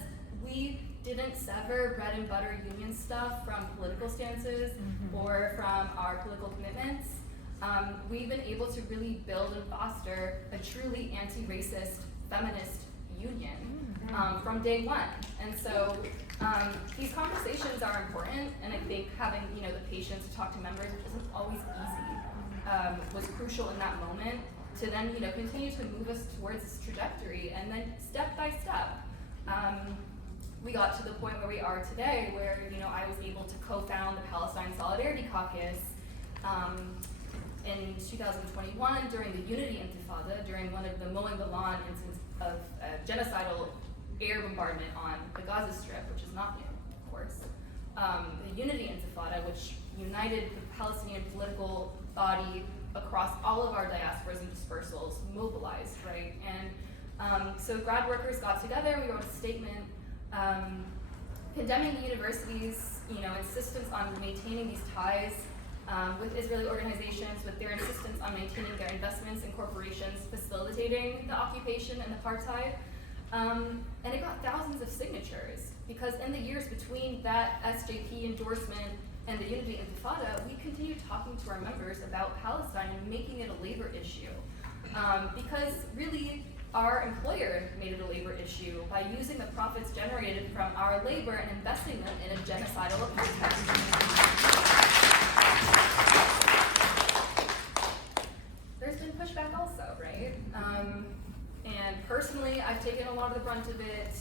we didn't sever bread and butter union stuff from political stances or from our political commitments, we've been able to really build and foster a truly anti-racist feminist union from day one. And so these conversations are important, and I think having the patience to talk to members, which isn't always easy, was crucial in that moment to then continue to move us towards this trajectory. And then step by step, we got to the point where we are today, where I was able to co-found the Palestine Solidarity Caucus in 2021 during the Unity Intifada, during one of the mowing the lawn incidents of genocidal air bombardment on the Gaza Strip, which is not new, of course. The Unity Intifada, which united the Palestinian political body across all of our diasporas and dispersals, mobilized, right? And so grad workers got together, we wrote a statement condemning the university's insistence on maintaining these ties with Israeli organizations, with their insistence on maintaining their investments in corporations facilitating the occupation and apartheid. And it got thousands of signatures because in the years between that SJP endorsement and the Unity Intifada, we continued talking to our members about Palestine and making it a labor issue. Because really, our employer made it a labor issue by using the profits generated from our labor and investing them in a genocidal apartheid. There's been pushback also, right? And personally, I've taken a lot of the brunt of it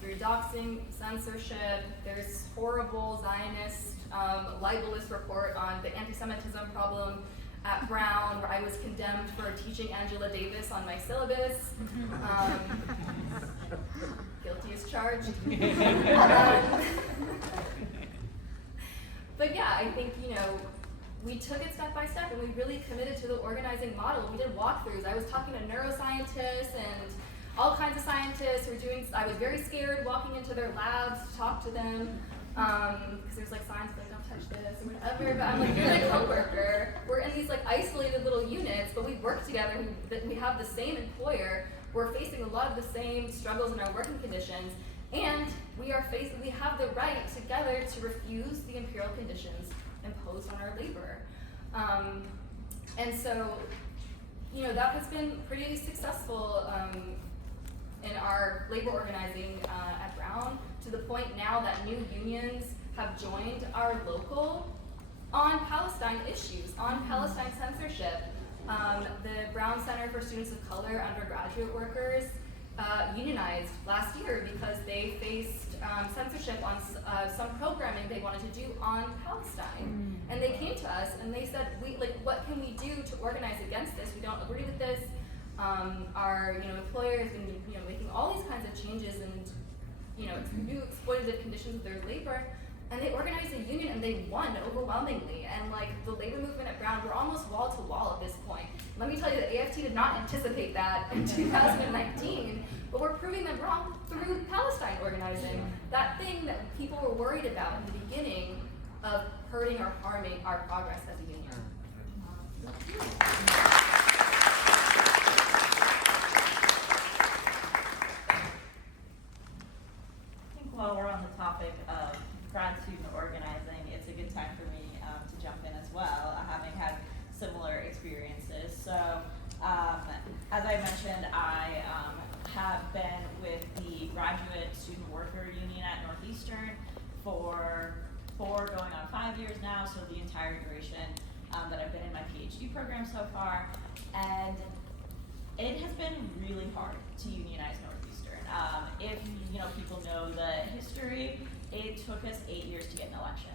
through doxing, censorship. There's horrible Zionist libelous report on the anti-Semitism problem at Brown, where I was condemned for teaching Angela Davis on my syllabus. Guilty as charged. But yeah, I think, we took it step by step and we really committed to the organizing model. We did walkthroughs. I was talking to neuroscientists and all kinds of scientists who were I was very scared walking into their labs to talk to them. Because there's science, don't touch this or whatever, but I'm you're a coworker. We're in these isolated little units, but we work together, we have the same employer, we're facing a lot of the same struggles in our working conditions, and we have the right together to refuse the imperial conditions imposed on our labor. And so, that has been pretty successful in our labor organizing at Brown, to the point now that new unions have joined our local on Palestine issues, on Palestine censorship. The Brown Center for Students of Color undergraduate workers unionized last year because they faced censorship on some programming they wanted to do on Palestine. And they came to us and they said, what can we do to organize against this? We don't agree with this. Our employer has been making all these kinds of changes and new exploitative conditions of their labor. And they organized a union and they won overwhelmingly. And the labor movement at Brown, we're almost wall to wall at this point. Let me tell you that AFT did not anticipate that in 2019, but we're proving them wrong through Palestine organizing. That thing that people were worried about in the beginning of hurting or harming our progress as a union. While we're on the topic of grad student organizing, it's a good time for me to jump in as well, having had similar experiences. So for 4 going on 5 years now, so the entire duration that I've been in my PhD program so far. And it has been really hard to unionize Northeastern. If people know the history, it took us 8 years to get an election.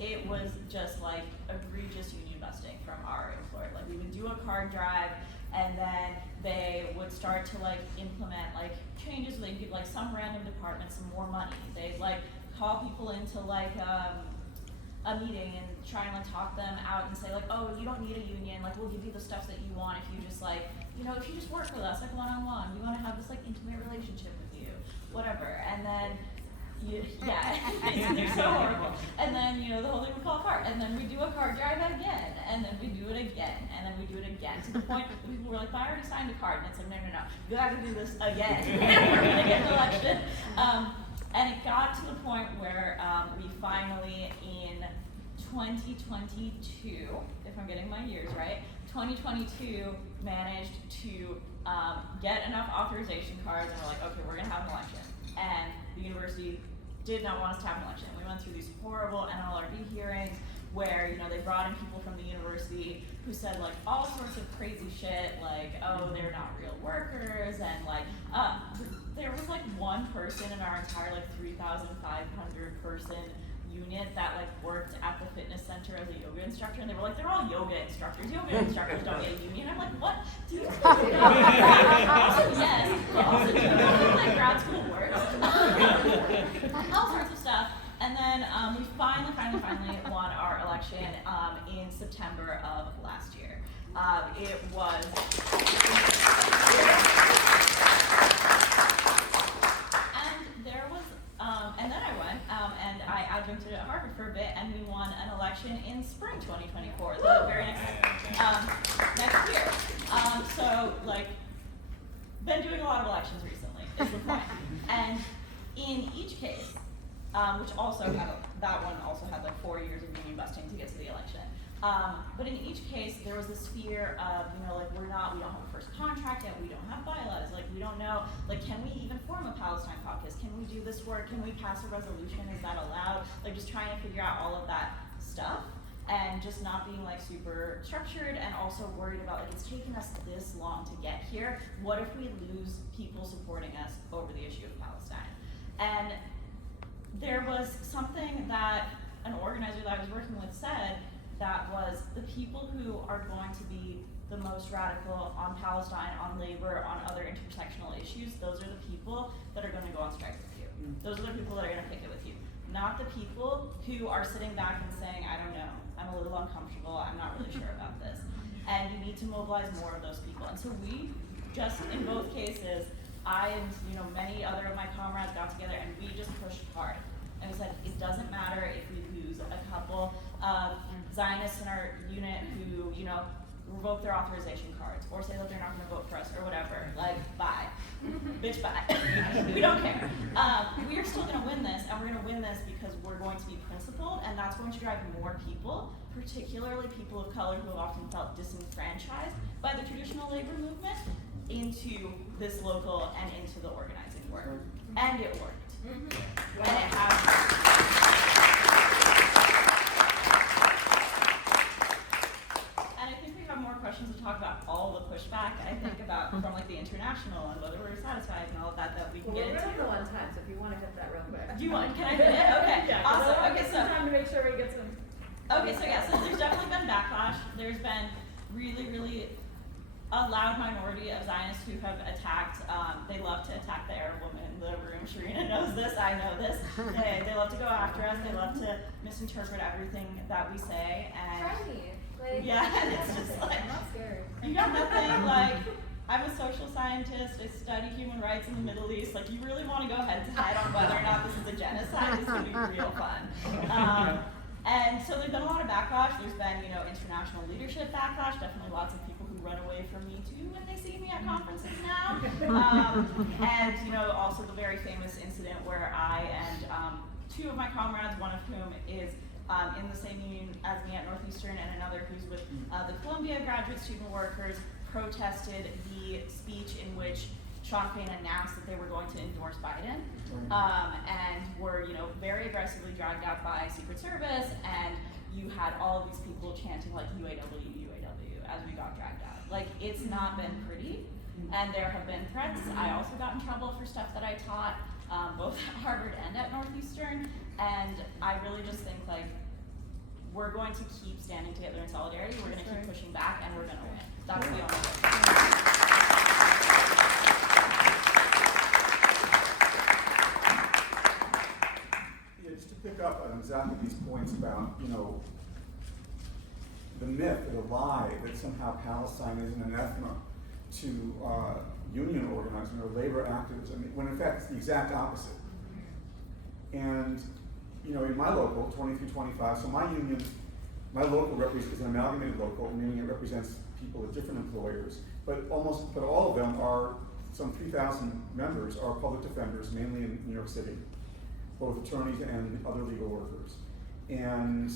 It was just like egregious union busting from our employer. Like we would do a card drive, and then they would start to like implement like changes. They'd give like some random department some more money. They'd like call people into like a meeting and try and like talk them out and say like, oh, you don't need a union. Like we'll give you the stuff that you want if you just like, if you just work with us like one-on-one. We want to have this like intimate relationship with you, whatever. And then it's so horrible. And then, the whole thing would fall apart. And then we do a card drive again. And then we do it again. And then we do it again. To the point that people were like, I already signed a card. And it's like, no. You have to do this again. We're going to get an election. And it got to the point where we finally, in 2022, if I'm getting my years right, 2022 managed to get enough authorization cards. And we're like, okay, we're going to have an election. And the university did not want us to have an election. We went through these horrible NLRB hearings where, they brought in people from the university who said like all sorts of crazy shit, like, oh, they're not real workers, and like, there was like one person in our entire like 3,500 person unit that like worked at the fitness center as a yoga instructor, and they were like, they're all yoga instructors. Yoga instructors don't get a union. I'm like, what? Do you guys know? Also, yes, but also do you know how like grad school works? All sorts of stuff. And then we finally won our election in September of last year. It was. And then I went and I adjuncted at Harvard for a bit, and we won an election in spring 2024, the very next year. So like, been doing a lot of elections recently is the point. And in each case, which also that one also had like 4 years of union busting to get to the election. But in each case, there was this fear of, like we don't have a first contract yet, we don't have bylaws, like we don't know, like can we even form a Palestine Caucus? Can we do this work? Can we pass a resolution? Is that allowed? Like just trying to figure out all of that stuff and just not being like super structured, and also worried about like it's taken us this long to get here. What if we lose people supporting us over the issue of Palestine? And there was something that an organizer that I was working with said, that was the people who are going to be the most radical on Palestine, on labor, on other intersectional issues, those are the people that are going to go on strike with you. Those are the people that are going to picket with you. Not the people who are sitting back and saying, I don't know, I'm a little uncomfortable, I'm not really sure about this. And you need to mobilize more of those people. And so we just, in both cases, I and many other of my comrades got together and we just pushed hard. And we said, it doesn't matter if we lose a couple of Zionists in our unit who, revoke their authorization cards or say that they're not going to vote for us or whatever. Like, bye. Bitch, bye. We don't care. We are still going to win this, and we're going to win this because we're going to be principled, and that's going to drive more people, particularly people of color who have often felt disenfranchised by the traditional labor movement, into this local and into the organizing work. And it worked. And it has. And I think we have more questions to talk about all the pushback, I think, about from like the international and whether we're satisfied and all of that we can get into. We're running low on time, so if you want to hit that real quick. Do you want? Can I hit it? Okay. Yeah, awesome. Okay, so time to make sure we get some. Okay, so so there's definitely been backlash. There's been really a loud minority of Zionists who have attacked. They love to attack the Arab woman in the room. Sherena knows this. I know this. They love to go after us. They love to misinterpret everything that we say. And Try me. Like, yeah, and it's just like I'm not scared. you got nothing. Like, I'm a social scientist. I study human rights in the Middle East. Like, you really want to go head to head on whether or not this is a genocide? It's gonna be real fun. And so there's been a lot of backlash. There's been, international leadership backlash. Definitely lots of people who run away from me too when they see me at conferences now. And also the very famous incident where I and two of my comrades, one of whom is in the same union as me at Northeastern, and another who's with the Columbia graduate student workers, protested the speech in which Jaffe announced that they were going to endorse Biden, and were, very aggressively dragged out by Secret Service, and you had all of these people chanting like UAW, UAW as we got dragged out. Like, it's not been pretty, and there have been threats. I also got in trouble for stuff that I taught, both at Harvard and at Northeastern, and I really just think, like, we're going to keep standing together in solidarity, we're going to keep pushing back, and we're going to win. That's the only way. Just to pick up on exactly these points about, the myth or the lie that somehow Palestine is an anathema to union organizing or labor activism, when in fact it's the exact opposite. And, in my local, 2325, so my union, my local is an amalgamated local, meaning it represents people at different employers, but all of them are, some 3,000 members are public defenders, mainly in New York City, both attorneys and other legal workers. And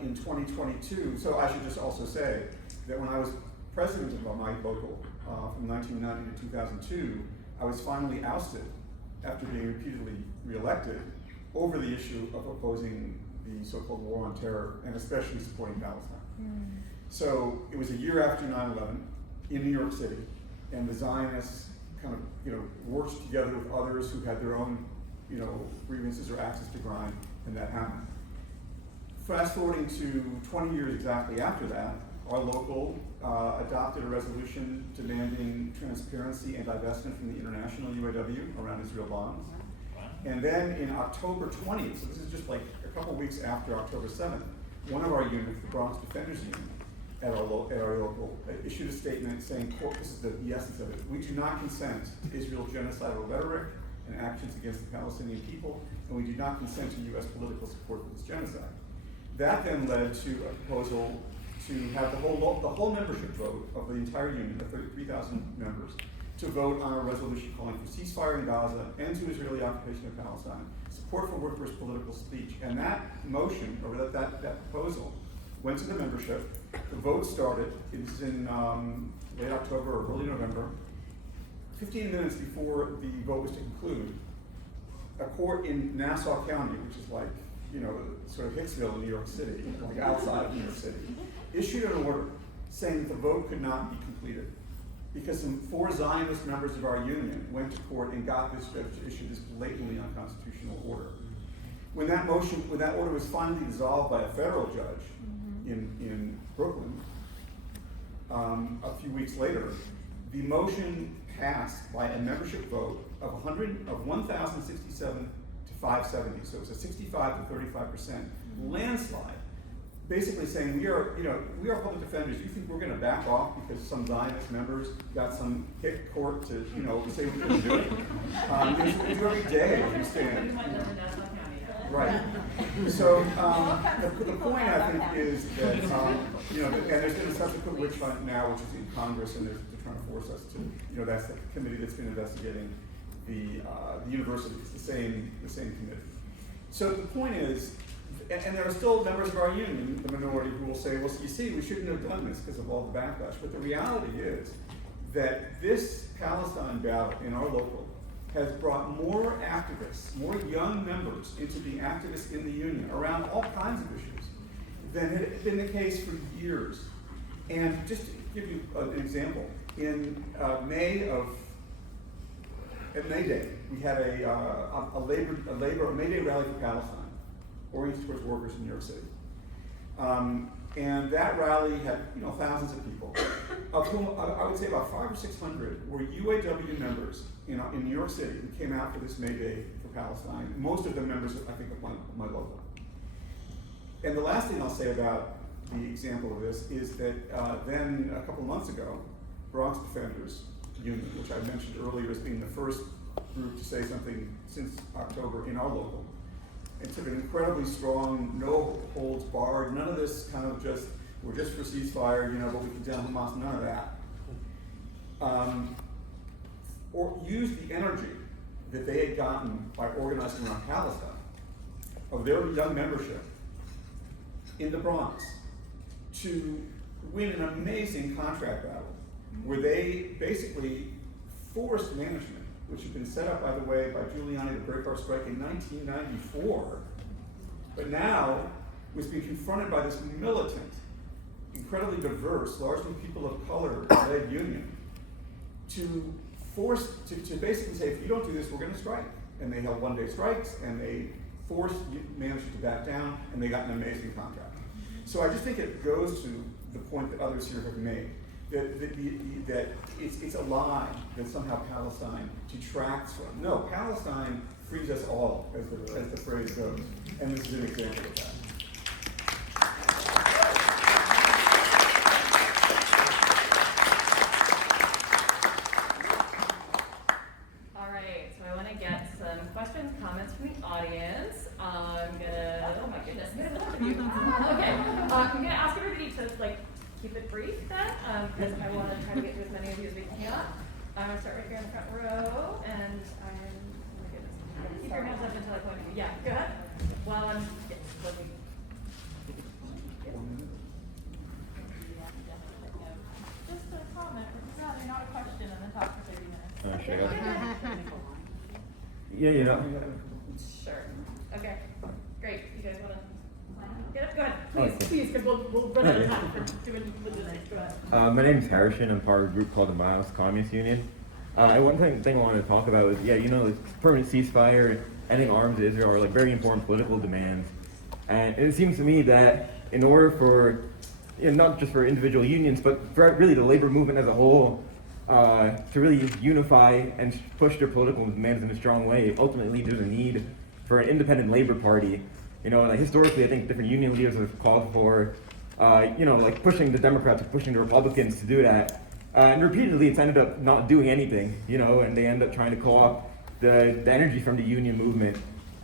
in 2022, so I should just also say that when I was president of my local from 1990 to 2002, I was finally ousted after being repeatedly reelected over the issue of opposing the so-called war on terror and especially supporting Palestine. So it was a year after 9/11 in New York City, and the Zionists kind of worked together with others who had their own grievances or axes to grind, and that happened. Fast forwarding to 20 years exactly after that, our local adopted a resolution demanding transparency and divestment from the international UAW around Israel bonds. And then in October 20th, so this is just like a couple weeks after October 7th, one of our units, the Bronx Defenders Union, at our local, issued a statement saying, quote, this is the essence of it, we do not consent to Israel's genocidal rhetoric and actions against the Palestinian people, and we do not consent to U.S. political support for this genocide. That then led to a proposal to have the whole membership vote of the entire union, the 3,000 members, to vote on a resolution calling for ceasefire in Gaza, end to Israeli occupation of Palestine, support for workers' political speech. And that motion, or that proposal, went to the membership. The vote started. It was in late October or early November. 15 minutes before the vote was to conclude, a court in Nassau County, which is like, sort of Hicksville in New York City, like outside of New York City, issued an order saying that the vote could not be completed because some 4 Zionist members of our union went to court and got this judge to issue this blatantly unconstitutional order. When that order was finally dissolved by a federal judge in Brooklyn, a few weeks later, the motion passed by a membership vote of 1,067 to 570. So it was a 65 to 35% landslide, basically saying we are public defenders. You think we're going to back off because some Zionist members got some hick court to say we couldn't do it? We do every day. Understand? Right. So the point I think is that and there's been a subsequent witch hunt now, which is in Congress, and they're trying to force us to. That's the committee that's been investigating the university. It's the same committee. So the point is, and there are still members of our union, the minority, who will say, well, you see, we shouldn't have done this because of all the backlash. But the reality is that this Palestine battle in our local has brought more activists, more young members into being activists in the union around all kinds of issues than had been the case for years. And just to give you an example, in May Day, we had a May Day rally for Palestine, oriented towards workers in New York City. And that rally had thousands of people, of whom I would say about 500 or 600 were UAW members in New York City who came out for this May Day for Palestine. Most of them members, I think, of my local. And the last thing I'll say about the example of this is that then a couple months ago, Bronx Defenders Union, which I mentioned earlier as being the first group to say something since October in our local, and took an incredibly strong, no holds barred, none of this kind of just, we're just for ceasefire, but we condemn Hamas, none of that. Or use the energy that they had gotten by organizing around Palestine, of their young membership in the Bronx, to win an amazing contract battle, where they basically forced management, which had been set up, by the way, by Giuliani to break our strike in 1994, but now was being confronted by this militant, incredibly diverse, largely people of color-led union, to basically say, if you don't do this, we're going to strike. And they held one-day strikes, and they forced management to back down, and they got an amazing contract. So I just think it goes to the point that others here have made, that it's a lie that somehow Palestine detracts from. No, Palestine frees us all, as the phrase goes, and this is an example of that. Questions, comments from the audience. I'm gonna, oh my goodness, I'm gonna look at you. Okay, I'm gonna ask everybody to keep it brief then, because I want to try to get to as many of you as we can. I'm gonna start right here in the front row, and oh my goodness, keep your hands up until I point to you. Yeah, go ahead. Well, just a comment, not a question, and then talk for 30 minutes. Yeah, you know. Sure. Okay. Great. You guys want to get up? Go ahead, please, because we'll run out of time for doing logistics. Go ahead. My name is Harrison. I'm part of a group called the Miles Communist Union. One thing I wanted to talk about is, permanent ceasefire, ending arms to Israel are very important political demands. And it seems to me that in order for, not just for individual unions, but for really the labor movement as a whole, to really unify and push their political demands in a strong way, ultimately there's a need for an independent labor party. Historically, I think different union leaders have called for, pushing the Democrats or pushing the Republicans to do that. And repeatedly, it's ended up not doing anything, and they end up trying to co-opt the energy from the union movement.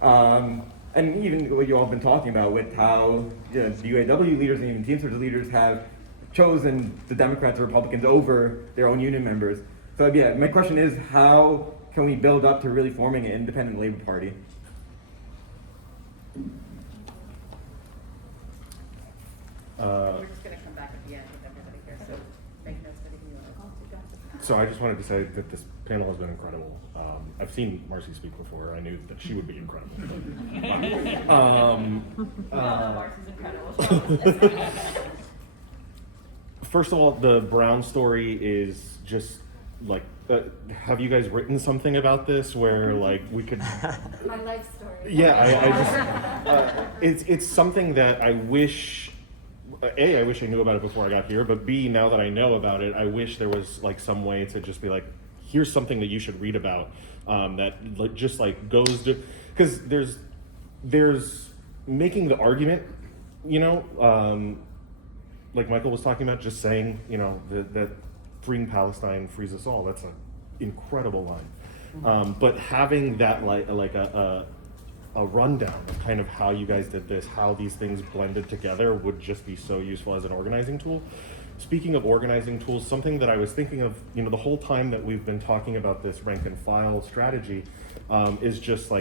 And even what you all have been talking about with how the UAW leaders and even Teamsters leaders have chosen the Democrats or Republicans over their own union members. So my question is, how can we build up to really forming an independent labor party? We're just going to come back at the end with everybody here, so make notes for the So I just wanted to say that this panel has been incredible. I've seen Marcy speak before. I knew that she would be incredible. Marcy's incredible. First of all, the Brown story is just have you guys written something about this where we could? My life story. Yeah, it's something that I wish. A, I wish I knew about it before I got here, but B, now that I know about it, I wish there was some way to just be here's something that you should read about that just goes to, because there's making the argument, like Michael was talking about, just saying, that freeing Palestine frees us all. That's an incredible line. But having that a rundown of kind of how you guys did this, how these things blended together would just be so useful as an organizing tool. Speaking of organizing tools, something that I was thinking of, the whole time that we've been talking about this rank and file strategy is just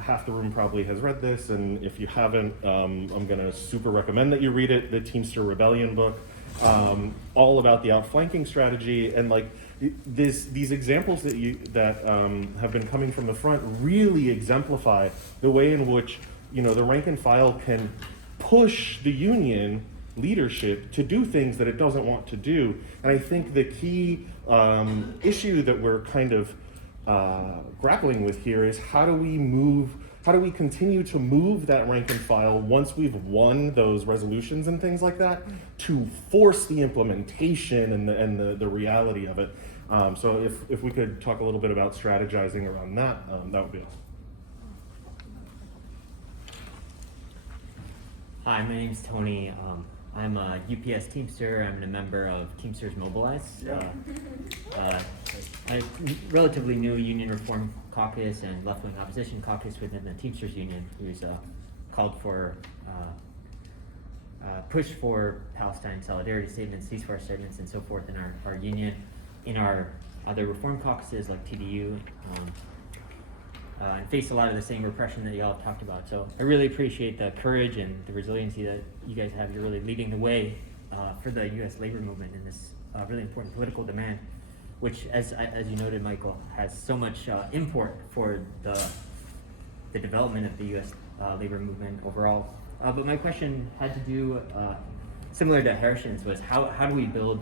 half the room probably has read this, and if you haven't, I'm gonna super recommend that you read it, the Teamster Rebellion book, all about the outflanking strategy, and these examples that have been coming from the front really exemplify the way in which the rank and file can push the union leadership to do things that it doesn't want to do. And I think the key issue that we're kind of grappling with here is how do we continue to move that rank and file once we've won those resolutions and things like that to force the implementation and the reality of it. So if we could talk a little bit about strategizing around that, that would be awesome. Hi, my name's Tony. I'm a UPS Teamster. I'm a member of Teamsters Mobilize. I'm relatively new Union Reform Caucus and left-wing opposition caucus within the Teamsters Union, who's called for push for Palestine solidarity statements, ceasefire statements, and so forth in our union. In our other reform caucuses like TDU, and face a lot of the same repression that y'all have talked about. So I really appreciate the courage and the resiliency that you guys have. You're really leading the way for the U.S. labor movement in this really important political demand. which, as you noted, Michael, has so much import for the development of the U.S. Labor movement overall. But my question had to do, similar to Harrison's, was how do we build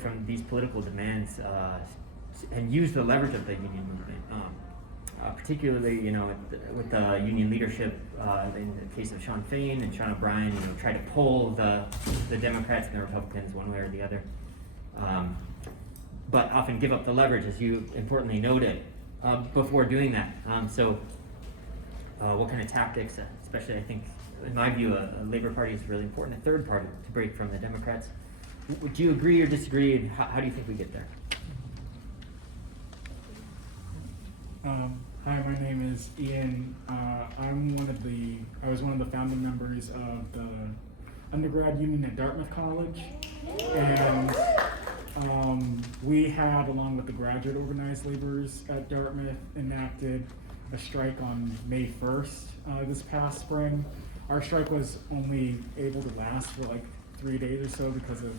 from these political demands and use the leverage of the union movement, particularly, with the union leadership in the case of Sean Fain and Sean O'Brien, try to pull the Democrats and the Republicans one way or the other, but often give up the leverage, as you importantly noted, before doing that. So what kind of tactics, especially I think, in my view, a Labor Party is really important, a third party to break from the Democrats. Would you agree or disagree, and how do you think we get there? Hi, my name is Ian. I was one of the founding members of the undergrad union at Dartmouth College, and we had, along with the graduate organized laborers at Dartmouth, enacted a strike on May 1st this past spring. Our strike was only able to last for like 3 days or so because of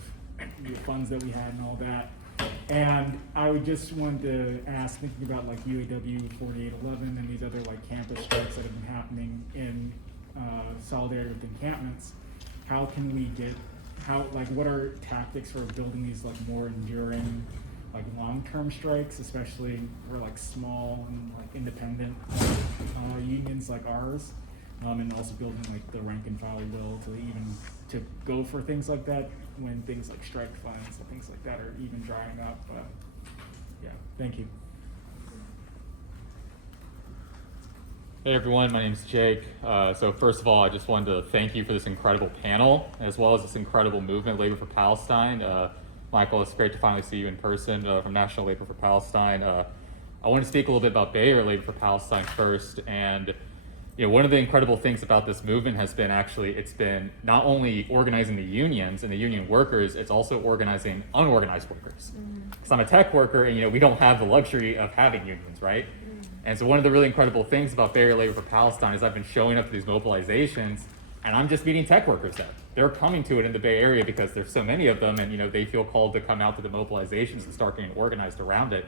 the funds that we had and all that. And I would just want to ask, thinking about like UAW 4811 and these other like campus strikes that have been happening in solidarity with encampments, how can we what are tactics for building these like more enduring, like long-term strikes, especially for like small and like independent unions like ours, and also building like the rank and file will to go for things like that when things like strike funds and things like that are even drying up. Yeah, thank you. Hey everyone, my name is Jake. So first of all, I just wanted to thank you for this incredible panel, as well as this incredible movement, Labor for Palestine. Michael, it's great to finally see you in person from National Labor for Palestine. I want to speak a little bit about Bay Area Labor for Palestine first. And one of the incredible things about this movement has been it's been not only organizing the unions and the union workers, it's also organizing unorganized workers. Because I'm a tech worker, and we don't have the luxury of having unions, right? And so one of the really incredible things about Bay Area Labor for Palestine is I've been showing up to these mobilizations, and I'm just meeting tech workers there. They're coming to it in the Bay Area because there's so many of them, and they feel called to come out to the mobilizations and start getting organized around it.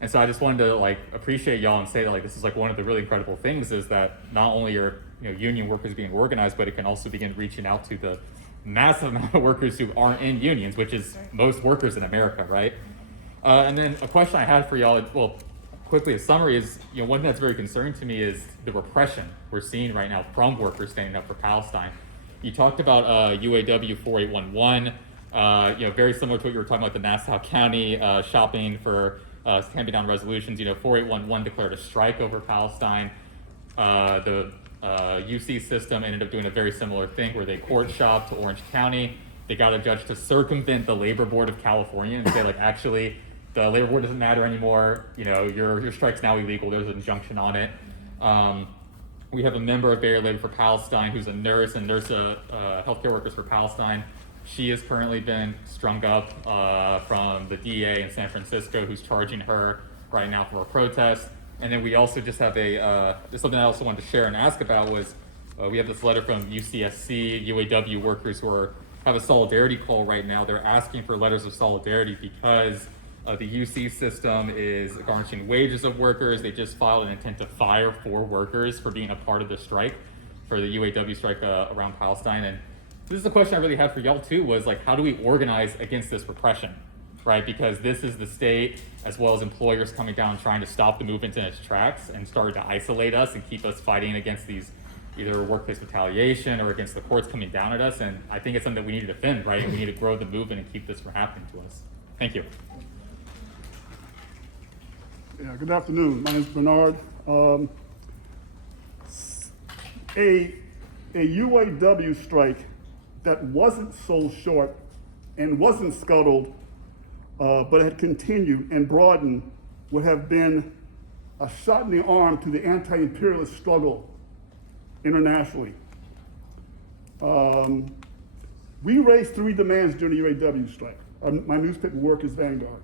And so I just wanted to appreciate y'all and say that this is one of the really incredible things is that not only are union workers being organized, but it can also begin reaching out to the massive amount of workers who aren't in unions, which is most workers in America, right? And then a question I had for y'all, well, quickly, a summary is, one thing that's very concerning to me is the repression we're seeing right now from workers standing up for Palestine. You talked about UAW 4811, very similar to what you were talking about, the Nassau County shopping for stamping down resolutions. 4811 declared a strike over Palestine. The UC system ended up doing a very similar thing where they court shopped to Orange County. They got a judge to circumvent the Labor Board of California and say, actually, the Labor Board doesn't matter anymore. Your strike's now illegal. There's an injunction on it. We have a member of Bay Area Labor for Palestine who's a nurse and healthcare workers for Palestine. She has currently been strung up from the DA in San Francisco, who's charging her right now for a protest. And then we also just have something I also wanted to share and ask about was we have this letter from UCSC, UAW workers who have a solidarity call right now. They're asking for letters of solidarity because the UC system is garnishing wages of workers. They just filed an intent to fire 4 workers for being a part of the strike, for the UAW strike around Palestine. And this is the question I really had for y'all too, was how do we organize against this repression, right? Because this is the state, as well as employers coming down trying to stop the movement in its tracks and starting to isolate us and keep us fighting against these either workplace retaliation or against the courts coming down at us. And I think it's something that we need to defend, right? And we need to grow the movement and keep this from happening to us. Thank you. Yeah, good afternoon. My name is Bernard. A UAW strike that wasn't sold short and wasn't scuttled, but had continued and broadened, would have been a shot in the arm to the anti-imperialist struggle internationally. We raised 3 demands during the UAW strike. My newspaper, Workers Vanguard.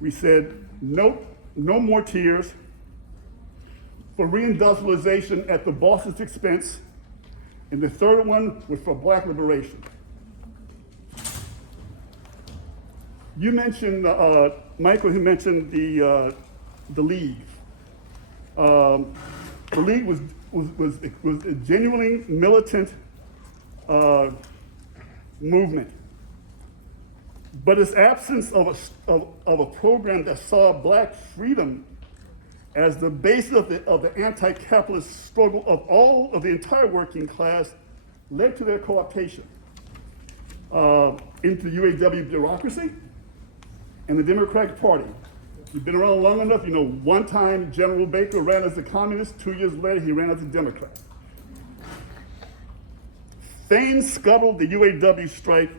We said, no more tears for reindustrialization at the boss's expense. And the third one was for black liberation. You mentioned, Michael, who mentioned the League. The League was a genuinely militant movement. But its absence of a program that saw black freedom as the basis of the anti-capitalist struggle of all of the entire working class led to their co-optation into the UAW bureaucracy and the Democratic Party. You've been around long enough, you know, one time General Baker ran as a communist, 2 years later he ran as a Democrat. Fame scuttled the UAW strike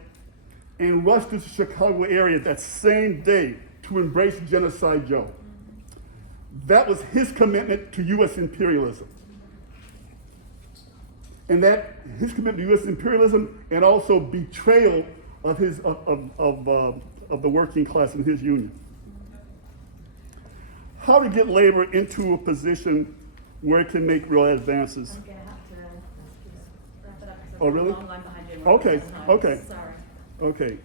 and rushed to the Chicago area that same day to embrace Genocide Joe. That was his commitment to US imperialism. And that his commitment to US imperialism and also betrayal of his of the working class in his union. How to get labor into a position where it can make real advances. I'm gonna have to wrap it up. Oh, really? Long line behind you. Okay, okay. Sorry. Okay.